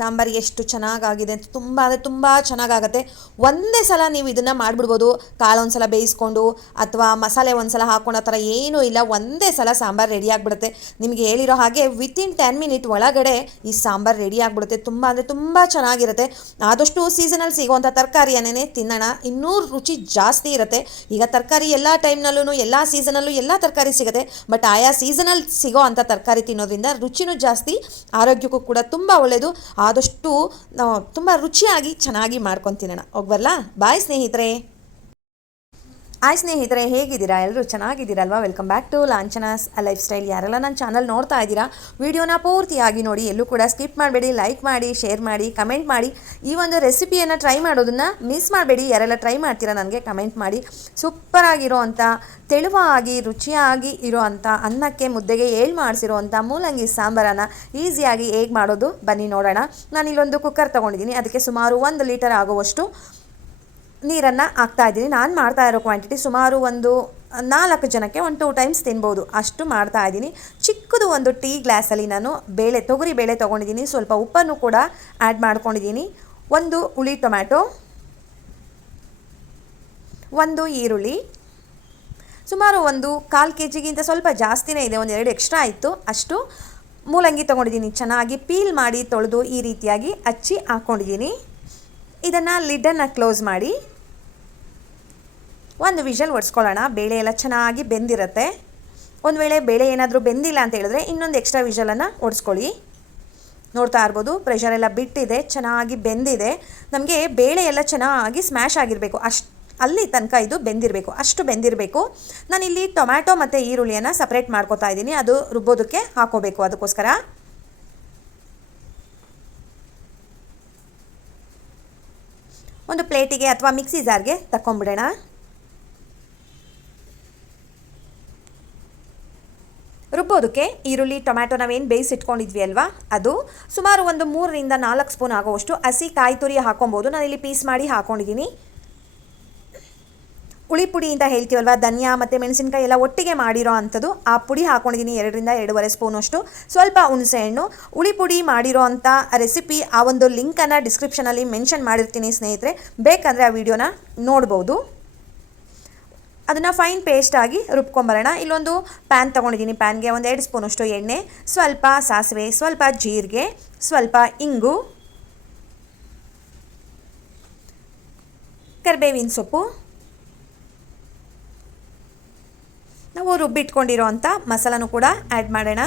ಸಾಂಬಾರು ಎಷ್ಟು ಚೆನ್ನಾಗಾಗಿದೆ ಅಂತ ತುಂಬ, ಅಂದರೆ ತುಂಬ ಚೆನ್ನಾಗಾಗತ್ತೆ. ಒಂದೇ ಸಲ ನೀವು ಇದನ್ನು ಮಾಡಿಬಿಡ್ಬೋದು. ಕಾಳು ಒಂದು ಸಲ ಬೇಯಿಸ್ಕೊಂಡು ಅಥವಾ ಮಸಾಲೆ ಒಂದು ಸಲ ಹಾಕೊಂಡು ಆ ಥರ ಏನೂ ಇಲ್ಲ. ಒಂದೇ ಸಲ ಸಾಂಬಾರು ರೆಡಿ ಆಗಿಬಿಡುತ್ತೆ. ನಿಮಗೆ ಹೇಳಿರೋ ಹಾಗೆ ವಿತಿನ್ ಟೆನ್ ಮಿನಿಟ್ ಒಳಗಡೆ ಈ ಸಾಂಬಾರು ರೆಡಿ ಆಗಿಬಿಡುತ್ತೆ. ತುಂಬ, ಅಂದರೆ ತುಂಬ ಚೆನ್ನಾಗಿರುತ್ತೆ. ಆದಷ್ಟು ಸೀಸನಲ್ಲಿ ಸಿಗೋವಂಥ ತರಕಾರಿಯನ್ನೇ ತಿನ್ನೋಣ. ಇನ್ನೂ ರುಚಿ ಜಾಸ್ತಿ ಇರುತ್ತೆ. ಈಗ ತರಕಾರಿ ಎಲ್ಲ ಟೈಮ್ನಲ್ಲೂ ಎಲ್ಲ ಸೀಸನಲ್ಲೂ ಎಲ್ಲ ತರಕಾರಿ ಸಿಗುತ್ತೆ. ಬಟ್ ಆಯಾ ಸೀಸನಲ್ಲಿ ಸಿಗೋ ಅಂಥ ತರಕಾರಿ ತಿನ್ನೋದ್ರಿಂದ ರುಚಿನೂ ಜಾಸ್ತಿ, ಆರೋಗ್ಯಕ್ಕೂ ಕೂಡ ತುಂಬ ಒಳ್ಳೆಯದು ಆದಷ್ಟು ತುಂಬ ರುಚಿಯಾಗಿ ಚೆನ್ನಾಗಿ ಮಾಡ್ಕೊಂಡು ತಿನ್ನೋಣ ಹೋಗ್ಬರ್ಲಾ? ಬಾಯ್ ಸ್ನೇಹಿತರೆ. ಆಯ್ ಸ್ನೇಹಿತರೆ, ಹೇಗಿದ್ದೀರಾ? ಎಲ್ಲರೂ ಚೆನ್ನಾಗಿದ್ದೀರಲ್ವಾ? Welcome back to Lanchana's lifestyle ಯಾರೆಲ್ಲ ನನ್ನ ಚಾನಲ್ ನೋಡ್ತಾ ಇದ್ದೀರಾ ವಿಡಿಯೋನ ಪೂರ್ತಿಯಾಗಿ ನೋಡಿ, ಎಲ್ಲೂ ಕೂಡ ಸ್ಕಿಪ್ ಮಾಡಬೇಡಿ ಲೈಕ್ ಮಾಡಿ ಶೇರ್ ಮಾಡಿ ಕಮೆಂಟ್ ಮಾಡಿ. ಈ ಒಂದು ರೆಸಿಪಿಯನ್ನು ಟ್ರೈ ಮಾಡೋದನ್ನು ಮಿಸ್ ಮಾಡಬೇಡಿ. ಯಾರೆಲ್ಲ ಟ್ರೈ ಮಾಡ್ತೀರಾ ನನಗೆ ಕಮೆಂಟ್ ಮಾಡಿ. ಸೂಪರಾಗಿರೋ ಅಂಥ ತೆಳುವಾಗಿ, ರುಚಿಯಾಗಿ ಇರೋ ಅಂಥ ಅನ್ನಕ್ಕೆ ಮುದ್ದೆಗೆ ಏಳು ಮಾಡಿಸಿರೋ ಅಂಥ ಮೂಲಂಗಿ ಸಾಂಬಾರನ್ನು ಈಸಿಯಾಗಿ ಹೇಗೆ ಮಾಡೋದು? ಬನ್ನಿ ನೋಡೋಣ. ನಾನು ಇಲ್ಲೊಂದು ಕುಕ್ಕರ್ ತೊಗೊಂಡಿದ್ದೀನಿ. ಅದಕ್ಕೆ ಸುಮಾರು ಒಂದು ಲೀಟರ್ ಆಗುವಷ್ಟು ನೀರನ್ನು ಹಾಕ್ತಾ ಇದ್ದೀನಿ. ನಾನು ಮಾಡ್ತಾ ಇರೋ ಕ್ವಾಂಟಿಟಿ ಸುಮಾರು ಒಂದು ನಾಲ್ಕು ಜನಕ್ಕೆ ಒಂದು ಟೂ ಟೈಮ್ಸ್ ತಿನ್ಬೋದು. ಅಷ್ಟು ಮಾಡ್ತಾ ಇದ್ದೀನಿ. ಚಿಕ್ಕದು ಒಂದು ಟೀ ಗ್ಲಾಸಲ್ಲಿ ನಾನು ಬೇಳೆ, ತೊಗರಿ ಬೇಳೆ ತೊಗೊಂಡಿದ್ದೀನಿ. ಸ್ವಲ್ಪ ಉಪ್ಪನ್ನು ಕೂಡ ಆ್ಯಡ್ ಮಾಡ್ಕೊಂಡಿದ್ದೀನಿ. ಒಂದು ಹುಳಿ ಟೊಮ್ಯಾಟೊ, ಒಂದು ಈರುಳ್ಳಿ, ಸುಮಾರು ಒಂದು ಕಾಲು ಕೆ ಜಿಗಿಂತ ಸ್ವಲ್ಪ ಜಾಸ್ತಿನೇ ಇದೆ. ಒಂದು ಎರಡು ಎಕ್ಸ್ಟ್ರಾ ಆಯಿತು ಅಷ್ಟು ಮೂಲಂಗಿ ತೊಗೊಂಡಿದ್ದೀನಿ. ಚೆನ್ನಾಗಿ ಪೀಲ್ ಮಾಡಿ ತೊಳೆದು ಈ ರೀತಿಯಾಗಿ ಹಚ್ಚಿ ಹಾಕ್ಕೊಂಡಿದ್ದೀನಿ ಇದನ್ನು ಲಿಡ್ಡನ್ನು ಕ್ಲೋಸ್ ಮಾಡಿ ಒಂದು ವಿಷಲ್ ಒಡ್ಸ್ಕೊಳ್ಳೋಣ. ಬೇಳೆ ಎಲ್ಲ ಚೆನ್ನಾಗಿ ಬೆಂದಿರುತ್ತೆ. ಒಂದು ವೇಳೆ ಬೇಳೆ ಏನಾದರೂ ಬೆಂದಿಲ್ಲ ಅಂತ ಹೇಳಿದ್ರೆ ಇನ್ನೊಂದು ಎಕ್ಸ್ಟ್ರಾ ವಿಷಲನ್ನು ಒಡಿಸ್ಕೊಳ್ಳಿ. ನೋಡ್ತಾ ಇರ್ಬೋದು ಪ್ರೆಷರ್ ಎಲ್ಲ ಬಿಟ್ಟಿದೆ, ಚೆನ್ನಾಗಿ ಬೆಂದಿದೆ. ನಮಗೆ ಬೇಳೆ ಎಲ್ಲ ಚೆನ್ನಾಗಿ ಸ್ಮ್ಯಾಶ್ ಆಗಿರಬೇಕು. ಅಷ್ಟು, ಅಲ್ಲಿ ತನಕ ಇದು ಬೆಂದಿರಬೇಕು. ಅಷ್ಟು ಬೆಂದಿರಬೇಕು. ನಾನಿಲ್ಲಿ ಟೊಮ್ಯಾಟೊ ಮತ್ತು ಈರುಳ್ಳಿಯನ್ನು ಸಪ್ರೇಟ್ ಮಾಡ್ಕೊತಾ ಇದ್ದೀನಿ. ಅದು ರುಬ್ಬೋದಕ್ಕೆ ಹಾಕೋಬೇಕು ಅದಕ್ಕೋಸ್ಕರ. ಒಂದು ಪ್ಲೇಟಿಗೆ ಅಥವಾ ಮಿಕ್ಸಿ ಜಾರ್ಗೆ ತಗೊಂಬಿಡೋಣ ರುಬ್ಬೋದಕ್ಕೆ ಈರುಳ್ಳಿ, ಟೊಮ್ಯಾಟೊ ನಾವೇನು ಬೇಯಿಸಿಟ್ಕೊಂಡಿದ್ವಿ ಅಲ್ವಾ? ಅದು ಸುಮಾರು ಒಂದು ಮೂರರಿಂದ ನಾಲ್ಕು ಸ್ಪೂನ್ ಆಗೋವಷ್ಟು ಹಸಿ ಕಾಯಿ ತುರಿ ಹಾಕೊಬೋದು ನಾನಿಲ್ಲಿ ಪೀಸ್ ಮಾಡಿ ಹಾಕೊಂಡಿದ್ದೀನಿ. ಹುಳಿ ಪುಡಿ ಅಂತ ಹೇಳ್ತೀವಲ್ವ? ಧನಿಯಾ ಮತ್ತು ಮೆಣಸಿನ್ಕಾಯಿ ಎಲ್ಲ ಒಟ್ಟಿಗೆ ಮಾಡಿರೋ ಅಂಥದ್ದು. ಆ ಪುಡಿ ಹಾಕೊಂಡಿದ್ದೀನಿ, ಎರಡರಿಂದ ಎರಡೂವರೆ ಸ್ಪೂನಷ್ಟು ಸ್ವಲ್ಪ ಹುಣಸೆಹಣ್ಣು ಹುಳಿ ಪುಡಿ ಮಾಡಿರೋ ಅಂಥ ರೆಸಿಪಿ ಆ ಒಂದು ಲಿಂಕನ್ನು ಡಿಸ್ಕ್ರಿಪ್ಷನಲ್ಲಿ ಮೆನ್ಷನ್ ಮಾಡಿರ್ತೀನಿ ಸ್ನೇಹಿತರೆ. ಬೇಕಂದರೆ ಆ ವಿಡಿಯೋನ ನೋಡ್ಬೋದು. ಅದನ್ನು ಫೈನ್ ಪೇಸ್ಟಾಗಿ ರುಬ್ಕೊಂಬರೋಣ. ಇಲ್ಲೊಂದು ಪ್ಯಾನ್ ತೊಗೊಂಡಿದ್ದೀನಿ. ಪ್ಯಾನ್ಗೆ ಒಂದು ಎರಡು ಸ್ಪೂನಷ್ಟು ಎಣ್ಣೆ, ಸ್ವಲ್ಪ ಸಾಸಿವೆ, ಸ್ವಲ್ಪ ಜೀರಿಗೆ, ಸ್ವಲ್ಪ ಇಂಗು, ಕರ್ಬೇವಿನ ಸೊಪ್ಪು ನಾವು ರುಬ್ಬಿಟ್ಕೊಂಡಿರೋ ಅಂಥ ಮಸಾಲನೂ ಕೂಡ ಆ್ಯಡ್ ಮಾಡೋಣ.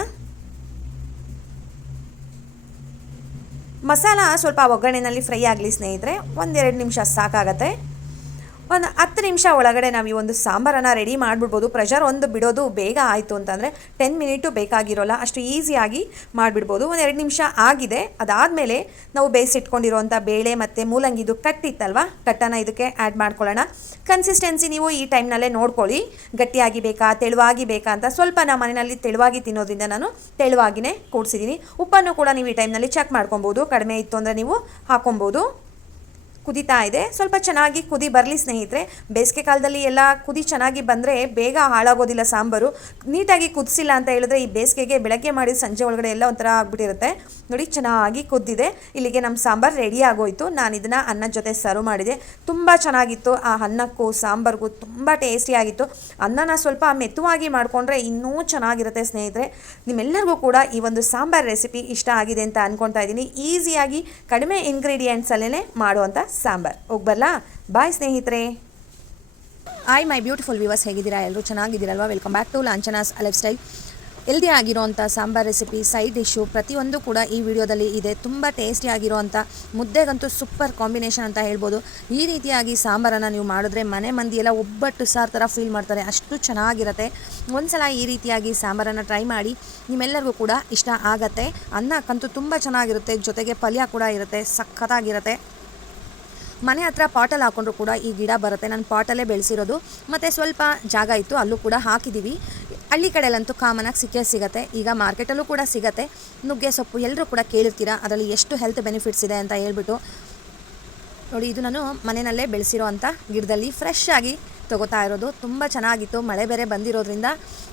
ಮಸಾಲ ಸ್ವಲ್ಪ ಒಗ್ಗರಣೆಯಲ್ಲಿ ಫ್ರೈ ಆಗಲಿ ಸ್ನೇಹಿತರೆ, ಒಂದೆರಡು ನಿಮಿಷ ಸಾಕಾಗತ್ತೆ. ಒಂದು ಹತ್ತು ನಿಮಿಷ ಒಳಗಡೆ ನಾವು ಈ ಒಂದು ಸಾಂಬಾರನ್ನು ರೆಡಿ ಮಾಡಿಬಿಡ್ಬೋದು. ಪ್ರೆಷರ್ ಒಂದು ಬಿಡೋದು ಬೇಗ ಆಯಿತು ಅಂತಂದರೆ ಟೆನ್ ಮಿನಿಟು ಬೇಕಾಗಿರೋಲ್ಲ, ಅಷ್ಟು ಈಸಿಯಾಗಿ ಮಾಡಿಬಿಡ್ಬೋದು. ಒಂದು ಎರಡು ನಿಮಿಷ ಆಗಿದೆ. ಅದಾದಮೇಲೆ ನಾವು ಬೇಯಿಸಿಟ್ಕೊಂಡಿರೋಂಥ ಬೇಳೆ ಮತ್ತು ಮೂಲಂಗಿದು ಕಟ್ಟಿತ್ತಲ್ವ ಕಟ್ಟನ್ನು ಇದಕ್ಕೆ ಆ್ಯಡ್ ಮಾಡ್ಕೊಳ್ಳೋಣ. ಕನ್ಸಿಸ್ಟೆನ್ಸಿ ನೀವು ಈ ಟೈಮ್ನಲ್ಲೇ ನೋಡ್ಕೊಳ್ಳಿ. ಗಟ್ಟಿಯಾಗಿ ಬೇಕಾ, ತೆಳುವಾಗಿ ಬೇಕಾ ಅಂತ ಸ್ವಲ್ಪ ನಮ್ಮ ಮನೆಯಲ್ಲಿ ತೆಳುವಾಗಿ ತಿನ್ನೋದ್ರಿಂದ ನಾನು ತೆಳುವಾಗಿಯೇ ಕೂಡಿಸಿದ್ದೀನಿ. ಉಪ್ಪನ್ನು ಕೂಡ ನೀವು ಈ ಟೈಮ್ನಲ್ಲಿ ಚೆಕ್ ಮಾಡ್ಕೊಬೋದು ಕಡಿಮೆ ಇತ್ತು ಅಂದರೆ ನೀವು ಹಾಕೊಬೋದು ಕುದೀತಾ ಇದೆ. ಸ್ವಲ್ಪ ಚೆನ್ನಾಗಿ ಕುದಿ ಬರಲಿ ಸ್ನೇಹಿತರೆ. ಬೇಸಿಗೆ ಕಾಲದಲ್ಲಿ ಎಲ್ಲ ಕುದಿ ಚೆನ್ನಾಗಿ ಬಂದರೆ ಬೇಗ ಹಾಳಾಗೋದಿಲ್ಲ ಸಾಂಬಾರು. ನೀಟಾಗಿ ಕುದಿಸಿಲ್ಲ ಅಂತ ಹೇಳಿದ್ರೆ ಈ ಬೇಸಿಗೆಗೆ ಬೆಳಗ್ಗೆ ಮಾಡಿ ಸಂಜೆ ಒಳಗಡೆ ಎಲ್ಲ ಒಂಥರ ಆಗ್ಬಿಟ್ಟಿರುತ್ತೆ. ನೋಡಿ, ಚೆನ್ನಾಗಿ ಕುದ್ದಿದೆ. ಇಲ್ಲಿಗೆ ನಮ್ಮ ಸಾಂಬಾರು ರೆಡಿ ಆಗೋಯಿತು. ನಾನು ಇದನ್ನು ಅನ್ನದ ಜೊತೆ ಸರ್ವ್ ಮಾಡಿದೆ. ತುಂಬ ಚೆನ್ನಾಗಿತ್ತು. ಆ ಅನ್ನಕ್ಕೂ, ಸಾಂಬಾರ್ಗೂ ತುಂಬ ಟೇಸ್ಟಿಯಾಗಿತ್ತು ಅನ್ನನ ಸ್ವಲ್ಪ ಮೆತ್ತವಾಗಿ ಮಾಡಿಕೊಂಡ್ರೆ ಇನ್ನೂ ಚೆನ್ನಾಗಿರುತ್ತೆ ಸ್ನೇಹಿತರೆ. ನಿಮ್ಮೆಲ್ಲರಿಗೂ ಕೂಡ ಈ ಒಂದು ಸಾಂಬಾರ್ ರೆಸಿಪಿ ಇಷ್ಟ ಆಗಿದೆ ಅಂತ ಅಂದ್ಕೊಳ್ತಾ ಇದ್ದೀನಿ. ಈಸಿಯಾಗಿ ಕಡಿಮೆ ಇಂಗ್ರೀಡಿಯೆಂಟ್ಸಲ್ಲೇ ಮಾಡುವಂಥ ಸಾಂಬಾರ್. ಹೋಗ್ಬರ್ಲಾ? ಬಾಯ್ ಸ್ನೇಹಿತರೆ. Hi my beautiful viewers. ಹೇಗಿದ್ದೀರಾ? ಎಲ್ಲರೂ ಚೆನ್ನಾಗಿದ್ದೀರಲ್ವಾ? Welcome back to Lanchana's life style. Healthy ಆಗಿರೋವಂಥ sambar recipe, side dish ಪ್ರತಿಯೊಂದು ಕೂಡ ಈ ವಿಡಿಯೋದಲ್ಲಿ ಇದೆ. ತುಂಬ ಟೇಸ್ಟಿ ಆಗಿರುವಂಥ ಮುದ್ದೆಗಂತೂ ಸೂಪರ್ ಕಾಂಬಿನೇಷನ್ ಅಂತ ಹೇಳ್ಬೋದು. ಈ ರೀತಿಯಾಗಿ ಸಾಂಬಾರನ್ನು ನೀವು ಮಾಡಿದ್ರೆ ಮನೆ ಮಂದಿ ಎಲ್ಲ ಒಬ್ಬಟ್ಟು ಸಾರ್ ಥರ ಫೀಲ್ ಮಾಡ್ತಾರೆ. ಅಷ್ಟು ಚೆನ್ನಾಗಿರುತ್ತೆ. ಒಂದ್ಸಲ ಈ ರೀತಿಯಾಗಿ ಸಾಂಬಾರನ್ನು ಟ್ರೈ ಮಾಡಿ ನಿಮ್ಮೆಲ್ಲರಿಗೂ ಕೂಡ ಇಷ್ಟ ಆಗತ್ತೆ. ಅನ್ನಕ್ಕಂತೂ ತುಂಬ ಚೆನ್ನಾಗಿರುತ್ತೆ. ಜೊತೆಗೆ ಪಲ್ಯ ಕೂಡ ಇರುತ್ತೆ. ಸಖತ್ತಾಗಿರುತ್ತೆ. ಮನೆ ಹತ್ರ ಪಾಟಲ್ಲಿ ಹಾಕೊಂಡ್ರು ಕೂಡ ಈ ಗಿಡ ಬರುತ್ತೆ. ನಾನು ಪಾಟಲ್ಲೇ ಬೆಳೆಸಿರೋದು. ಮತ್ತು ಸ್ವಲ್ಪ ಜಾಗ ಇತ್ತು, ಅಲ್ಲೂ ಕೂಡ ಹಾಕಿದ್ದೀವಿ ಹಳ್ಳಿ ಕಡೆಯಲ್ಲಂತೂ ಕಾಮನಾಗಿ ಸಿಕ್ಕೇ ಸಿಗುತ್ತೆ. ಈಗ ಮಾರ್ಕೆಟಲ್ಲೂ ಕೂಡ ಸಿಗುತ್ತೆ. ನುಗ್ಗೆ ಸೊಪ್ಪು ಎಲ್ಲರೂ ಕೂಡ ಕೇಳಿರ್ತೀರಾ ಅದರಲ್ಲಿ ಎಷ್ಟು ಹೆಲ್ತ್ ಬೆನಿಫಿಟ್ಸ್ ಇದೆ ಅಂತ ಹೇಳ್ಬಿಟ್ಟು. ನೋಡಿ, ಇದು ನಾನು ಮನೆಯಲ್ಲೇ ಬೆಳೆಸಿರೋ ಅಂಥ ಗಿಡದಲ್ಲಿ ಫ್ರೆಶ್ ಆಗಿ ತಗೋತಾ ಇರೋದು. ತುಂಬ ಚೆನ್ನಾಗಿತ್ತು. ಮಳೆ ಬೇರೆ ಬಂದಿರೋದ್ರಿಂದ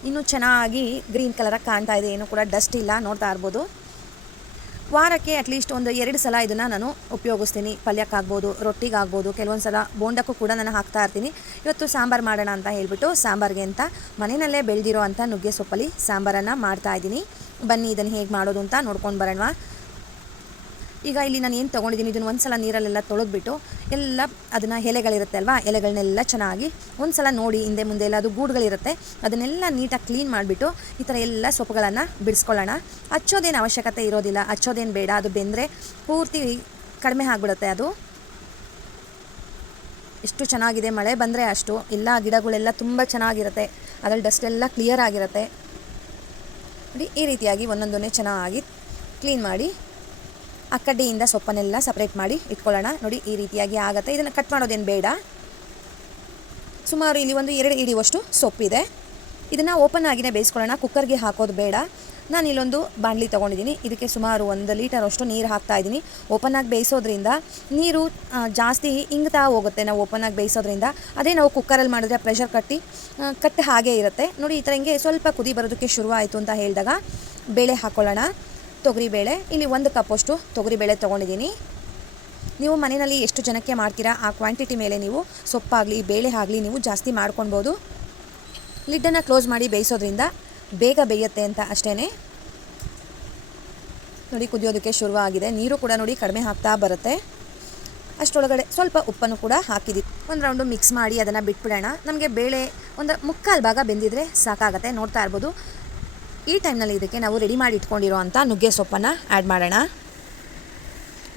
ಇನ್ನೂ ಚೆನ್ನಾಗಿ ಗ್ರೀನ್ ಕಲರಾಗಿ ಕಾಣ್ತಾ ಇದೆ. ಏನು ಕೂಡ ಡಸ್ಟ್ ಇಲ್ಲ. ನೋಡ್ತಾ ಇರ್ಬೋದು. ವಾರಕ್ಕೆ ಅಟ್ಲೀಸ್ಟ್ ಒಂದು ಎರಡು ಸಲ ಇದನ್ನು ನಾನು ಉಪಯೋಗಿಸ್ತೀನಿ. ಪಲ್ಯಕ್ಕಾಗ್ಬೋದು, ರೊಟ್ಟಿಗಾಗ್ಬೋದು, ಕೆಲವೊಂದು ಸಲ ಬೋಂಡಕ್ಕೂ ಕೂಡ ನಾನು ಹಾಕ್ತಾ ಇರ್ತೀನಿ. ಇವತ್ತು ಸಾಂಬಾರು ಮಾಡೋಣ ಅಂತ ಹೇಳಿಬಿಟ್ಟು ಸಾಂಬಾರಿಗೆ ಅಂತ ಮನೆಯಲ್ಲೇ ಬೆಳೆದಿರೋ ಅಂಥ ನುಗ್ಗೆ ಸೊಪ್ಪಲ್ಲಿ ಸಾಂಬಾರನ್ನು ಮಾಡ್ತಾ ಇದ್ದೀನಿ. ಬನ್ನಿ ಇದನ್ನು ಹೇಗೆ ಮಾಡೋದು ಅಂತ ನೋಡ್ಕೊಂಡು ಬರೋಣ. ಈಗ ಇಲ್ಲಿ ನಾನು ಏನು ತೊಗೊಂಡಿದ್ದೀನಿ? ಇದನ್ನು ಒಂದು ಸಲ ನೀರಲ್ಲೆಲ್ಲ ತೊಳೆದ್ಬಿಟ್ಟು ಎಲ್ಲ ಅದನ್ನು ಎಲೆಗಳಿರುತ್ತೆ ಅಲ್ವಾ? ಎಲೆಗಳನ್ನೆಲ್ಲ ಚೆನ್ನಾಗಿ ಒಂದು ಸಲ ನೋಡಿ ಹಿಂದೆ ಮುಂದೆ ಎಲ್ಲ ಅದು ಗೂಡುಗಳಿರುತ್ತೆ. ಅದನ್ನೆಲ್ಲ ನೀಟಾಗಿ ಕ್ಲೀನ್ ಮಾಡಿಬಿಟ್ಟು ಈ ಥರ ಎಲ್ಲ ಸೊಪ್ಪುಗಳನ್ನು ಬಿಡಿಸ್ಕೊಳ್ಳೋಣ. ಹಚ್ಚೋದೇನು ಅವಶ್ಯಕತೆ ಇರೋದಿಲ್ಲ. ಹಚ್ಚೋದೇನು ಬೇಡ. ಅದು ಬೆಂದರೆ ಪೂರ್ತಿ ಕಡಿಮೆ ಆಗಿಬಿಡುತ್ತೆ ಅದು. ಎಷ್ಟು ಚೆನ್ನಾಗಿದೆ ಮಳೆ ಬಂದರೆ ಅಷ್ಟು. ಎಲ್ಲ ಗಿಡಗಳೆಲ್ಲ ತುಂಬ ಚೆನ್ನಾಗಿರುತ್ತೆ. ಅದರಲ್ಲಿ ಡಸ್ಟ್ ಎಲ್ಲ ಕ್ಲಿಯರ್ ಆಗಿರುತ್ತೆ. ನೋಡಿ ಈ ರೀತಿಯಾಗಿ ಒಂದೊಂದನ್ನೇ ಚೆನ್ನಾಗಿ ಕ್ಲೀನ್ ಮಾಡಿ ಆ ಕಡ್ಡಿಯಿಂದ ಸೊಪ್ಪನ್ನೆಲ್ಲ ಸಪ್ರೇಟ್ ಮಾಡಿ ಇಟ್ಕೊಳ್ಳೋಣ. ನೋಡಿ, ಈ ರೀತಿಯಾಗಿ ಆಗುತ್ತೆ. ಇದನ್ನು ಕಟ್ ಮಾಡೋದೇನು ಬೇಡ. ಸುಮಾರು ಇಲ್ಲಿ ಒಂದು ಎರಡು ಹಿಡಿಯುವಷ್ಟು ಸೊಪ್ಪಿದೆ. ಇದನ್ನು ಓಪನ್ ಆಗಿನೇ ಬೇಯಿಸ್ಕೊಳ್ಳೋಣ. ಕುಕ್ಕರ್ಗೆ ಹಾಕೋದು ಬೇಡ. ನಾನು ಇಲ್ಲೊಂದು ಬಾಣಲಿ ತೊಗೊಂಡಿದ್ದೀನಿ. ಇದಕ್ಕೆ ಸುಮಾರು ಒಂದು ಲೀಟರ್ ಅಷ್ಟು ನೀರು ಹಾಕ್ತಾ ಇದ್ದೀನಿ. ಓಪನ್ ಆಗಿ ಬೇಯಿಸೋದ್ರಿಂದ ನೀರು ಜಾಸ್ತಿ ಇಂಗ್ತಾ ಹೋಗುತ್ತೆ ನಾವು ಓಪನ್ ಆಗಿ ಬೇಯಿಸೋದ್ರಿಂದ. ಅದೇ ನಾವು ಕುಕ್ಕರಲ್ಲಿ ಮಾಡಿದ್ರೆ ಪ್ರೆಷರ್ ಕಟ್ಟಿ ಕಟ್ಟ ಹಾಗೆ ಇರುತ್ತೆ. ನೋಡಿ, ಈ ಥರ ಹಿಂಗೆ ಸ್ವಲ್ಪ ಕುದಿ ಬರೋದಕ್ಕೆ ಶುರುವಾಯಿತು ಅಂತ ಹೇಳಿದಾಗ ಬೇಳೆ ಹಾಕ್ಕೊಳ್ಳೋಣ ತೊಗರಿಬೇಳೆ, ಇಲ್ಲಿ ಒಂದು ಕಪ್ಪಷ್ಟು ತೊಗರಿಬೇಳೆ ತೊಗೊಂಡಿದ್ದೀನಿ. ನೀವು ಮನೆಯಲ್ಲಿ ಎಷ್ಟು ಜನಕ್ಕೆ ಮಾಡ್ತೀರಾ? ಆ ಕ್ವಾಂಟಿಟಿ ಮೇಲೆ ನೀವು ಸೊಪ್ಪಾಗಲಿ, ಬೇಳೆ ಆಗಲಿ ನೀವು ಜಾಸ್ತಿ ಮಾಡ್ಕೊಳ್ಬೋದು. ಲಿಡ್ಡನ್ನು ಕ್ಲೋಸ್ ಮಾಡಿ ಬೇಯಿಸೋದ್ರಿಂದ ಬೇಗ ಬೇಯುತ್ತೆ ಅಂತ ಅಷ್ಟೇ ನೋಡಿ, ಕುದಿಯೋದಕ್ಕೆ ಶುರುವಾಗಿದೆ. ನೀರು ಕೂಡ ನೋಡಿ ಕಡಿಮೆ ಹಾಕ್ತಾ ಬರುತ್ತೆ. ಅಷ್ಟರೊಳಗಡೆ ಸ್ವಲ್ಪ ಉಪ್ಪನ್ನು ಕೂಡ ಹಾಕಿದಿ ಒಂದು ರೌಂಡು ಮಿಕ್ಸ್ ಮಾಡಿ ಅದನ್ನು ಬಿಟ್ಬಿಡೋಣ. ನಮಗೆ ಬೇಳೆ ಒಂದು ಮುಕ್ಕಾಲು ಭಾಗ ಬೆಂದಿದ್ರೆ ಸಾಕಾಗತ್ತೆ. ನೋಡ್ತಾ ಇರ್ಬೋದು. ಈ ಟೈಮ್ನಲ್ಲಿ ಇದಕ್ಕೆ ನಾವು ರೆಡಿ ಮಾಡಿ ಇಟ್ಕೊಂಡಿರೋ ಅಂಥ ನುಗ್ಗೆ ಸೊಪ್ಪನ್ನು ಆ್ಯಡ್ ಮಾಡೋಣ.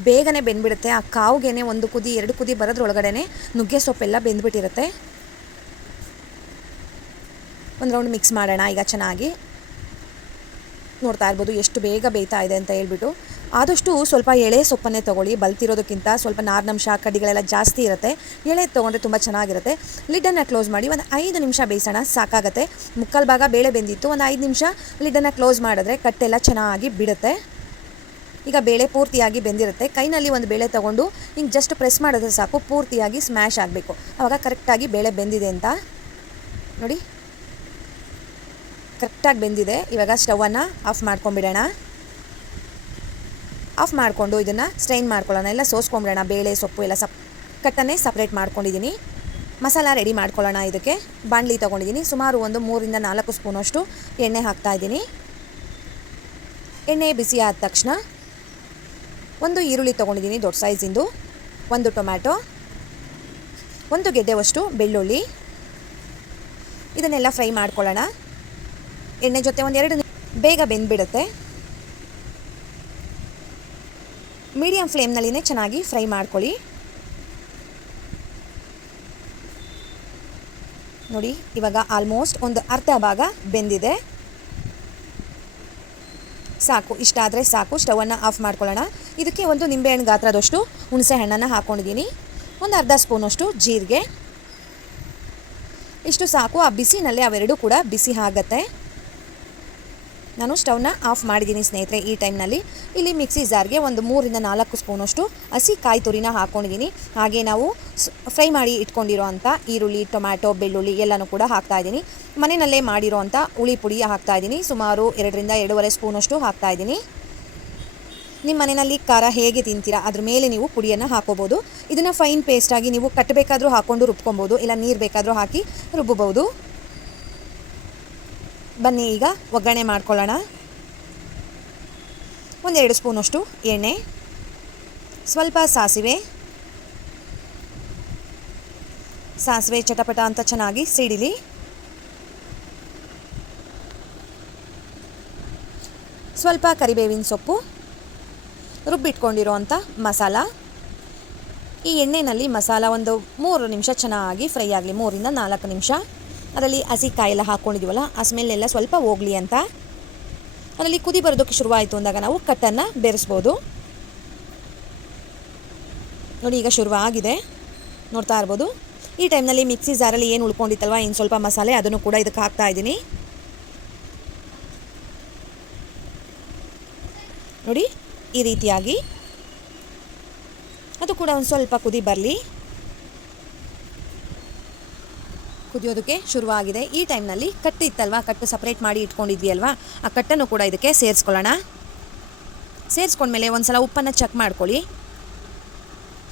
ಬೇಗನೆ ಬೆಂದ್ಬಿಡುತ್ತೆ. ಆ ಕಾವುಗೆನೆ ಒಂದು ಕುದಿ, ಎರಡು ಕುದಿ ಬರೋದ್ರೊಳಗಡೆ ನುಗ್ಗೆ ಸೊಪ್ಪೆಲ್ಲ ಬೆಂದ್ಬಿಟ್ಟಿರುತ್ತೆ. ಒಂದು ರೌಂಡ್ ಮಿಕ್ಸ್ ಮಾಡೋಣ ಈಗ ಚೆನ್ನಾಗಿ. ನೋಡ್ತಾ ಇರ್ಬೋದು, ಎಷ್ಟು ಬೇಗ ಬೇಯ್ತಾ ಇದೆ ಅಂತ ಹೇಳ್ಬಿಟ್ಟು. ಆದಷ್ಟು ಸ್ವಲ್ಪ ಎಳೆ ಸೊಪ್ಪನ್ನೇ ತೊಗೊಳ್ಳಿ, ಬಲ್ತಿರೋದಕ್ಕಿಂತ ಸ್ವಲ್ಪ ನಾರಿನಂಶ ಕಡ್ಡಿಗಳೆಲ್ಲ ಜಾಸ್ತಿ ಇರುತ್ತೆ. ಎಳೆ ತೊಗೊಂಡ್ರೆ ತುಂಬ ಚೆನ್ನಾಗಿರುತ್ತೆ. ಲಿಡ್ಡನ್ನು ಕ್ಲೋಸ್ ಮಾಡಿ ಒಂದು ಐದು ನಿಮಿಷ ಬೇಯಿಸೋಣ, ಸಾಕಾಗುತ್ತೆ. ಮುಕ್ಕಾಲು ಭಾಗ ಬೇಳೆ ಬೆಂದಿತ್ತು, ಒಂದು ಐದು ನಿಮಿಷ ಲಿಡ್ಡನ್ನು ಕ್ಲೋಸ್ ಮಾಡಿದ್ರೆ ಕಟ್ಟೆಲ್ಲ ಚೆನ್ನಾಗಿ ಬಿಡುತ್ತೆ. ಈಗ ಬೇಳೆ ಪೂರ್ತಿಯಾಗಿ ಬೆಂದಿರುತ್ತೆ. ಕೈನಲ್ಲಿ ಒಂದು ಬೇಳೆ ತೊಗೊಂಡು ಹಿಂಗೆ ಜಸ್ಟ್ ಪ್ರೆಸ್ ಮಾಡಿದ್ರೆ ಸಾಕು, ಪೂರ್ತಿಯಾಗಿ ಸ್ಮ್ಯಾಶ್ ಆಗಬೇಕು. ಆವಾಗ ಕರೆಕ್ಟಾಗಿ ಬೇಳೆ ಬೆಂದಿದೆ ಅಂತ. ನೋಡಿ. ಕರೆಕ್ಟಾಗಿ ಬೆಂದಿದೆ. ಇವಾಗ ಸ್ಟವನ್ನು ಆಫ್ ಮಾಡ್ಕೊಂಬಿಡೋಣ ಆಫ್ ಮಾಡಿಕೊಂಡು ಇದನ್ನು ಸ್ಟ್ರೈನ್ ಮಾಡ್ಕೊಳ್ಳೋಣ. ಎಲ್ಲ ಸೋಸ್ಕೊಂಬಿಡೋಣ ಬೇಳೆ, ಸೊಪ್ಪು ಎಲ್ಲ ಸಪ್ ಕಟ್ಟನ್ನೇ ಸಪ್ರೇಟ್ ಮಾಡ್ಕೊಂಡಿದ್ದೀನಿ. ಮಸಾಲ ರೆಡಿ ಮಾಡ್ಕೊಳ್ಳೋಣ ಇದಕ್ಕೆ. ಬಾಣಲಿ ತೊಗೊಂಡಿದ್ದೀನಿ. ಸುಮಾರು ಒಂದು ಮೂರಿಂದ ನಾಲ್ಕು ಸ್ಪೂನಷ್ಟು ಎಣ್ಣೆ ಹಾಕ್ತಾ ಇದ್ದೀನಿ. ಎಣ್ಣೆ ಬಿಸಿ ಆದ ತಕ್ಷಣ ಒಂದು ಈರುಳ್ಳಿ ತೊಗೊಂಡಿದ್ದೀನಿ ದೊಡ್ಡ ಸೈಜಿಂದು. ಒಂದು ಟೊಮ್ಯಾಟೊ. ಒಂದು ಗೆಡ್ಡೆವಷ್ಟು ಬೆಳ್ಳುಳ್ಳಿ. ಇದನ್ನೆಲ್ಲ ಫ್ರೈ ಮಾಡ್ಕೊಳ್ಳೋಣ. ಎಣ್ಣೆ ಜೊತೆ ಒಂದು ಎರಡು ಬೇಗ ಬೆಂದ್ಬಿಡುತ್ತೆ. ಮೀಡಿಯಂ ಫ್ಲೇಮ್ನಲ್ಲಿನೇ ಚೆನ್ನಾಗಿ ಫ್ರೈ ಮಾಡ್ಕೊಳ್ಳಿ. ನೋಡಿ, ಇವಾಗ ಆಲ್ಮೋಸ್ಟ್ ಒಂದು ಅರ್ಧ ಭಾಗ ಬೆಂದಿದೆ. ಸಾಕು, ಇಷ್ಟ ಆದರೆ ಸಾಕು, ಸ್ಟವನ್ನು ಆಫ್ ಮಾಡ್ಕೊಳ್ಳೋಣ. ಇದಕ್ಕೆ ಒಂದು ನಿಂಬೆಹಣ್ಣು ಗಾತ್ರದಷ್ಟು ಹುಣಸೆ ಹಣ್ಣನ್ನು ಹಾಕ್ಕೊಂಡಿದ್ದೀನಿ ಒಂದು ಅರ್ಧ ಸ್ಪೂನಷ್ಟು ಜೀರಿಗೆ. ಇಷ್ಟು ಸಾಕು, ಆ ಬಿಸಿನಲ್ಲೇ ಅವೆರಡೂ ಕೂಡ ಬಿಸಿ ಆಗತ್ತೆ. ನಾನು ಸ್ಟವ್ನ ಆಫ್ ಮಾಡಿದ್ದೀನಿ ಸ್ನೇಹಿತರೆ ಈ ಟೈಮ್ನಲ್ಲಿ. ಇಲ್ಲಿ ಮಿಕ್ಸಿ ಜಾರ್ಗೆ ಒಂದು ಮೂರಿಂದ ನಾಲ್ಕು ಸ್ಪೂನಷ್ಟು ಹಸಿ ಕಾಯಿ ತುರಿನ ಹಾಕ್ಕೊಂಡಿದ್ದೀನಿ ಹಾಗೆ ನಾವು ಫ್ರೈ ಮಾಡಿ ಇಟ್ಕೊಂಡಿರೋ ಅಂಥ ಈರುಳ್ಳಿ, ಟೊಮ್ಯಾಟೊ, ಬೆಳ್ಳುಳ್ಳಿ ಎಲ್ಲನೂ ಕೂಡ ಹಾಕ್ತಾ ಇದ್ದೀನಿ. ಮನೆಯಲ್ಲೇ ಮಾಡಿರೋ ಅಂಥ ಹುಳಿ ಪುಡಿ ಹಾಕ್ತಾ ಇದ್ದೀನಿ. ಸುಮಾರು ಎರಡರಿಂದ ಎರಡೂವರೆ ಸ್ಪೂನಷ್ಟು ಹಾಕ್ತಾ ಇದ್ದೀನಿ. ನಿಮ್ಮ ಮನೆಯಲ್ಲಿ ಖಾರ ಹೇಗೆ ತಿಂತೀರಾ? ಅದ್ರ ಮೇಲೆ ನೀವು ಪುಡಿಯನ್ನು ಹಾಕೋಬೋದು. ಇದನ್ನು ಫೈನ್ ಪೇಸ್ಟಾಗಿ ನೀವು ಕಟ್ಟಬೇಕಾದ್ರೂ ಹಾಕ್ಕೊಂಡು ರುಬ್ಕೊಬೋದು, ಇಲ್ಲ ನೀರು ಬೇಕಾದರೂ ಹಾಕಿ ರುಬ್ಬಬಹುದು. ಬನ್ನಿ ಈಗ ಒಗ್ಗರಣೆ ಮಾಡ್ಕೊಳ್ಳೋಣ. ಒಂದೆರಡು ಸ್ಪೂನಷ್ಟು ಎಣ್ಣೆ, ಸ್ವಲ್ಪ ಸಾಸಿವೆ. ಸಾಸಿವೆ ಚಟಪಟ ಅಂತ ಚೆನ್ನಾಗಿ ಸಿಡಿಲಿ. ಸ್ವಲ್ಪ ಕರಿಬೇವಿನ ಸೊಪ್ಪು ರುಬ್ಬಿಟ್ಕೊಂಡಿರೋ ಅಂಥ ಮಸಾಲ. ಈ ಎಣ್ಣೆಯಲ್ಲಿ ಮಸಾಲ ಒಂದು ಮೂರು ನಿಮಿಷ ಚೆನ್ನಾಗಿ ಫ್ರೈ ಆಗಲಿ, ಮೂರಿಂದ ನಾಲ್ಕು ನಿಮಿಷ. ಅದರಲ್ಲಿ ಹಸಿ ಕಾಯೆಲ್ಲ ಹಾಕ್ಕೊಂಡಿದ್ದೀವಲ್ಲ ಆ ಸ್ಮೆಲ್ಲೆಲ್ಲ ಸ್ವಲ್ಪ ಹೋಗಲಿ ಅಂತ. ಅದರಲ್ಲಿ ಕುದಿ ಬರೋದಕ್ಕೆ ಶುರುವಾಯಿತು ಅಂದಾಗ ನಾವು ಕಟ್ಟನ್ನು ಬೆರೆಸ್ಬೋದು. ನೋಡಿ, ಈಗ ಶುರುವಾಗಿದೆ. ನೋಡ್ತಾ ಇರ್ಬೋದು. ಈ ಟೈಮ್ನಲ್ಲಿ ಮಿಕ್ಸಿ ಜಾರಲ್ಲಿ ಏನು ಉಳ್ಕೊಂಡಿತ್ತಲ್ವ, ಇನ್ನು ಸ್ವಲ್ಪ ಮಸಾಲೆ ಅದನ್ನು ಕೂಡ ಇದಕ್ಕೆ ಹಾಕ್ತಾ ಇದ್ದೀನಿ. ನೋಡಿ, ಈ ರೀತಿಯಾಗಿ. ಅದು ಕೂಡ ಒಂದು ಸ್ವಲ್ಪ ಕುದಿ ಬರಲಿ. ಕುದಿಯೋದಕ್ಕೆ ಶುರುವಾಗಿದೆ. ಈ ಟೈಮ್ನಲ್ಲಿ ಕಟ್ಟು ಇತ್ತಲ್ವಾ? ಕಟ್ಟು ಸಪ್ರೇಟ್ ಮಾಡಿ ಇಟ್ಕೊಂಡಿದ್ವಿ ಅಲ್ವಾ ಆ ಕಟ್ಟನ್ನು ಕೂಡ ಇದಕ್ಕೆ ಸೇರಿಸ್ಕೊಳ್ಳೋಣ. ಸೇರಿಸ್ಕೊಂಡ್ಮೇಲೆ ಒಂದು ಸಲ ಉಪ್ಪನ್ನು ಚೆಕ್ ಮಾಡ್ಕೊಳ್ಳಿ.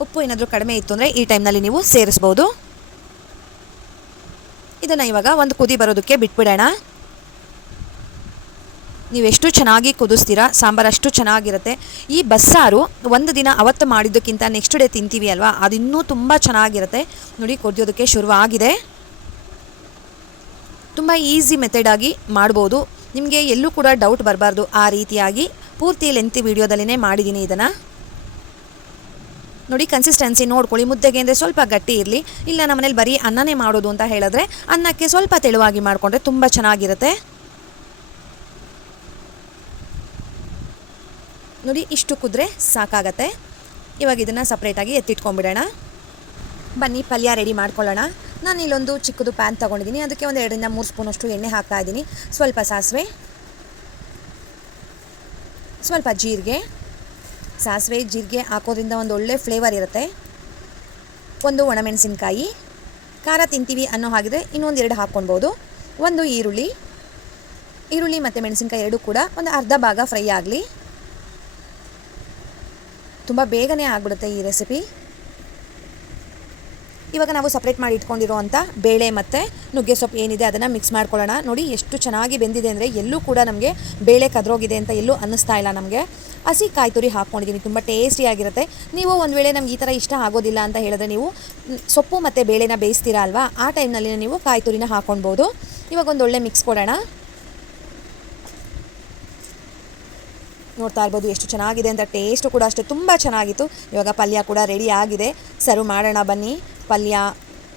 ಉಪ್ಪು ಏನಾದರೂ ಕಡಿಮೆ ಇತ್ತು ಅಂದರೆ ಈ ಟೈಮ್ನಲ್ಲಿ ನೀವು ಸೇರಿಸ್ಬೋದು. ಇದನ್ನು ಇವಾಗ ಒಂದು ಕುದಿ ಬರೋದಕ್ಕೆ ಬಿಟ್ಬಿಡೋಣ. ನೀವೆಷ್ಟು ಚೆನ್ನಾಗಿ ಕುದಿಸ್ತೀರಾ? ಸಾಂಬಾರು ಅಷ್ಟು ಚೆನ್ನಾಗಿರುತ್ತೆ. ಈ ಬಸ್ಸಾರು ಒಂದು ದಿನ ಅವತ್ತು ಮಾಡಿದ್ದಕ್ಕಿಂತ ನೆಕ್ಸ್ಟ್ ಡೇ ತಿಂತೀವಿ ಅಲ್ವಾ? ಅದು ಇನ್ನೂ ತುಂಬ ಚೆನ್ನಾಗಿರುತ್ತೆ. ನೋಡಿ, ಕುದಿಯೋದಕ್ಕೆ ಶುರುವಾಗಿದೆ. ತುಂಬ ಈಸಿ ಮೆಥಡಾಗಿ ಮಾಡ್ಬೋದು. ನಿಮಗೆ ಎಲ್ಲೂ ಕೂಡ ಡೌಟ್ ಬರಬಾರ್ದು. ಆ ರೀತಿಯಾಗಿ ಪೂರ್ತಿ ಲೆಂತಿ ವಿಡಿಯೋದಲ್ಲೇ ಮಾಡಿದ್ದೀನಿ ಇದನ್ನು. ನೋಡಿ ಕನ್ಸಿಸ್ಟೆನ್ಸಿ ನೋಡ್ಕೊಳ್ಳಿ. ಮುದ್ದೆಗೆ ಅಂದರೆ ಸ್ವಲ್ಪ ಗಟ್ಟಿ ಇರಲಿ. ಇಲ್ಲ ನಮ್ಮನೇಲಿ ಬರೀ ಅನ್ನನೇ ಮಾಡೋದು ಅಂತ ಹೇಳಿದ್ರೆ ಅನ್ನಕ್ಕೆ ಸ್ವಲ್ಪ ತೆಳುವಾಗಿ ಮಾಡಿಕೊಂಡ್ರೆ ತುಂಬ ಚೆನ್ನಾಗಿರುತ್ತೆ. ನೋಡಿ, ಇಷ್ಟು ಕುದ್ರೆ ಸಾಕಾಗತ್ತೆ. ಇವಾಗ ಇದನ್ನು ಸಪ್ರೇಟಾಗಿ ಎತ್ತಿಟ್ಕೊಂಡ್ಬಿಡೋಣ. ಬನ್ನಿ, ಪಲ್ಯ ರೆಡಿ ಮಾಡ್ಕೊಳ್ಳೋಣ. ನಾನು ಇಲ್ಲೊಂದು ಚಿಕ್ಕದು ಪ್ಯಾನ್ ತೊಗೊಂಡಿದ್ದೀನಿ ಅದಕ್ಕೆ ಒಂದು ಎರಡರಿಂದ ಮೂರು ಸ್ಪೂನಷ್ಟು ಎಣ್ಣೆ ಹಾಕ್ತಾ ಇದ್ದೀನಿ ಸ್ವಲ್ಪ ಸಾಸಿವೆ. ಸ್ವಲ್ಪ ಜೀರಿಗೆ. ಸಾಸಿವೆ, ಜೀರಿಗೆ ಹಾಕೋದ್ರಿಂದ ಒಂದು ಒಳ್ಳೆ ಫ್ಲೇವರ್ ಇರುತ್ತೆ. ಒಂದು ಒಣಮೆಣಸಿನ್ಕಾಯಿ. ಖಾರ ತಿಂತೀವಿ ಅನ್ನೋ ಹಾಗಿದ್ರೆ ಇನ್ನೊಂದು ಎರಡು ಹಾಕ್ಕೊಳ್ಬೋದು. ಒಂದು ಈರುಳ್ಳಿ. ಈರುಳ್ಳಿ ಮತ್ತು ಮೆಣಸಿನ್ಕಾಯಿ ಎರಡೂ ಕೂಡ ಒಂದು ಅರ್ಧ ಭಾಗ ಫ್ರೈ ಆಗಲಿ. ತುಂಬ ಬೇಗನೆ ಆಗ್ಬಿಡುತ್ತೆ ಈ ರೆಸಿಪಿ ಇವಾಗ ನಾವು ಸಪ್ರೇಟ್ ಮಾಡಿ ಇಟ್ಕೊಂಡಿರೋವಂಥ ಬೇಳೆ ಮತ್ತು ನುಗ್ಗೆ ಸೊಪ್ಪು ಏನಿದೆ ಅದನ್ನು ಮಿಕ್ಸ್ ಮಾಡ್ಕೊಳ್ಳೋಣ. ನೋಡಿ ಎಷ್ಟು ಚೆನ್ನಾಗಿ ಬೆಂದಿದೆ ಅಂದರೆ ಎಲ್ಲೂ ಕೂಡ ನಮಗೆ ಬೇಳೆ ಕದ್ರೋಗಿದೆ ಅಂತ ಎಲ್ಲೂ ಅನ್ನಿಸ್ತಾ ಇಲ್ಲ ನಮಗೆ. ಹಸಿ ಕಾಯಿ ತುರಿ ಹಾಕ್ಕೊಂಡಿದ್ದೀನಿ ತುಂಬ ಟೇಸ್ಟಿಯಾಗಿರುತ್ತೆ ನೀವು ಒಂದು ವೇಳೆ ನಮ್ಗೆ ಈ ಥರ ಇಷ್ಟ ಆಗೋದಿಲ್ಲ ಅಂತ ಹೇಳಿದ್ರೆ ನೀವು ಸೊಪ್ಪು ಮತ್ತು ಬೇಳೆನ ಬೇಯಿಸ್ತೀರಾ ಅಲ್ವಾ? ಆ ಟೈಮ್ನಲ್ಲಿ ನೀವು ಕಾಯಿ ತುರಿನ ಹಾಕ್ಕೊಳ್ಬೋದು ಇವಾಗ ಒಂದು ಒಳ್ಳೆ ಮಿಕ್ಸ್ ಕೊಡೋಣ. ನೋಡ್ತಾ ಇರ್ಬೋದು ಎಷ್ಟು ಚೆನ್ನಾಗಿದೆ ಅಂತ ಟೇಸ್ಟು ಕೂಡ ಅಷ್ಟೇ, ತುಂಬ ಚೆನ್ನಾಗಿತ್ತು. ಇವಾಗ ಪಲ್ಯ ಕೂಡ ರೆಡಿ ಆಗಿದೆ. ಸರ್ವ್ ಮಾಡೋಣ ಬನ್ನಿ. ಪಲ್ಯ,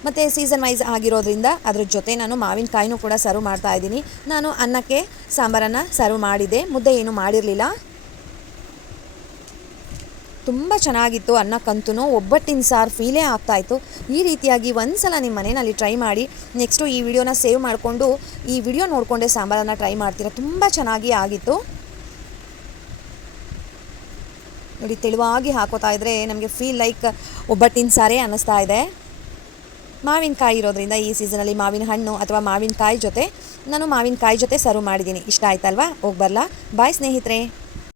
ಮತ್ತು ಸೀಸನ್ ವೈಸ್ ಆಗಿರೋದ್ರಿಂದ ಅದ್ರ ಜೊತೆ ನಾನು ಮಾವಿನಕಾಯಿನೂ ಕೂಡ ಸರ್ವ್ ಮಾಡ್ತಾ ಇದ್ದೀನಿ. ನಾನು ಅನ್ನಕ್ಕೆ ಸಾಂಬಾರನ್ನು ಸರ್ವ್ ಮಾಡಿದೆ ಮುದ್ದೆ ಏನು ಮಾಡಿರಲಿಲ್ಲ. ತುಂಬ ಚೆನ್ನಾಗಿತ್ತು ಅನ್ನಕ್ಕಂತೂ ಒಬ್ಬಟ್ಟಿನ ಸಾರು ಫೀಲೇ ಆಗ್ತಾಯಿತ್ತು ಈ ರೀತಿಯಾಗಿ ಒಂದು ಸಲ ನಿಮ್ಮ ಮನೆಯಲ್ಲಿ ಟ್ರೈ ಮಾಡಿ ನೆಕ್ಸ್ಟು ಈ ವಿಡಿಯೋನ ಸೇವ್ ಮಾಡಿಕೊಂಡು, ಈ ವಿಡಿಯೋ ನೋಡಿಕೊಂಡೆ ಸಾಂಬಾರನ್ನು ಟ್ರೈ ಮಾಡ್ತೀರಾ. ತುಂಬ ಚೆನ್ನಾಗಿ ಆಗಿತ್ತು. ನೋಡಿ, ತೆಳುವಾಗಿ ಹಾಕೋತಾ ಇದ್ದರೆ ನಮಗೆ ಫೀಲ್ ಲೈಕ್ ಒಬ್ಬಟ್ಟಿನ ಸಾರೇ ಅನ್ನಿಸ್ತಾ ಇದೆ. ಮಾವಿನಕಾಯಿ ಇರೋದ್ರಿಂದ ಈ ಸೀಸನಲ್ಲಿ ಮಾವಿನ ಹಣ್ಣು ಅಥವಾ ಮಾವಿನಕಾಯಿ ಜೊತೆ ನಾನು ಮಾವಿನಕಾಯಿ ಜೊತೆ ಸರ್ವ್ ಮಾಡಿದ್ದೀನಿ. ಇಷ್ಟ ಆಯ್ತಲ್ವಾ? ಹೋಗಿ ಬರಲಾ. ಬಾಯ್ ಸ್ನೇಹಿತರೆ.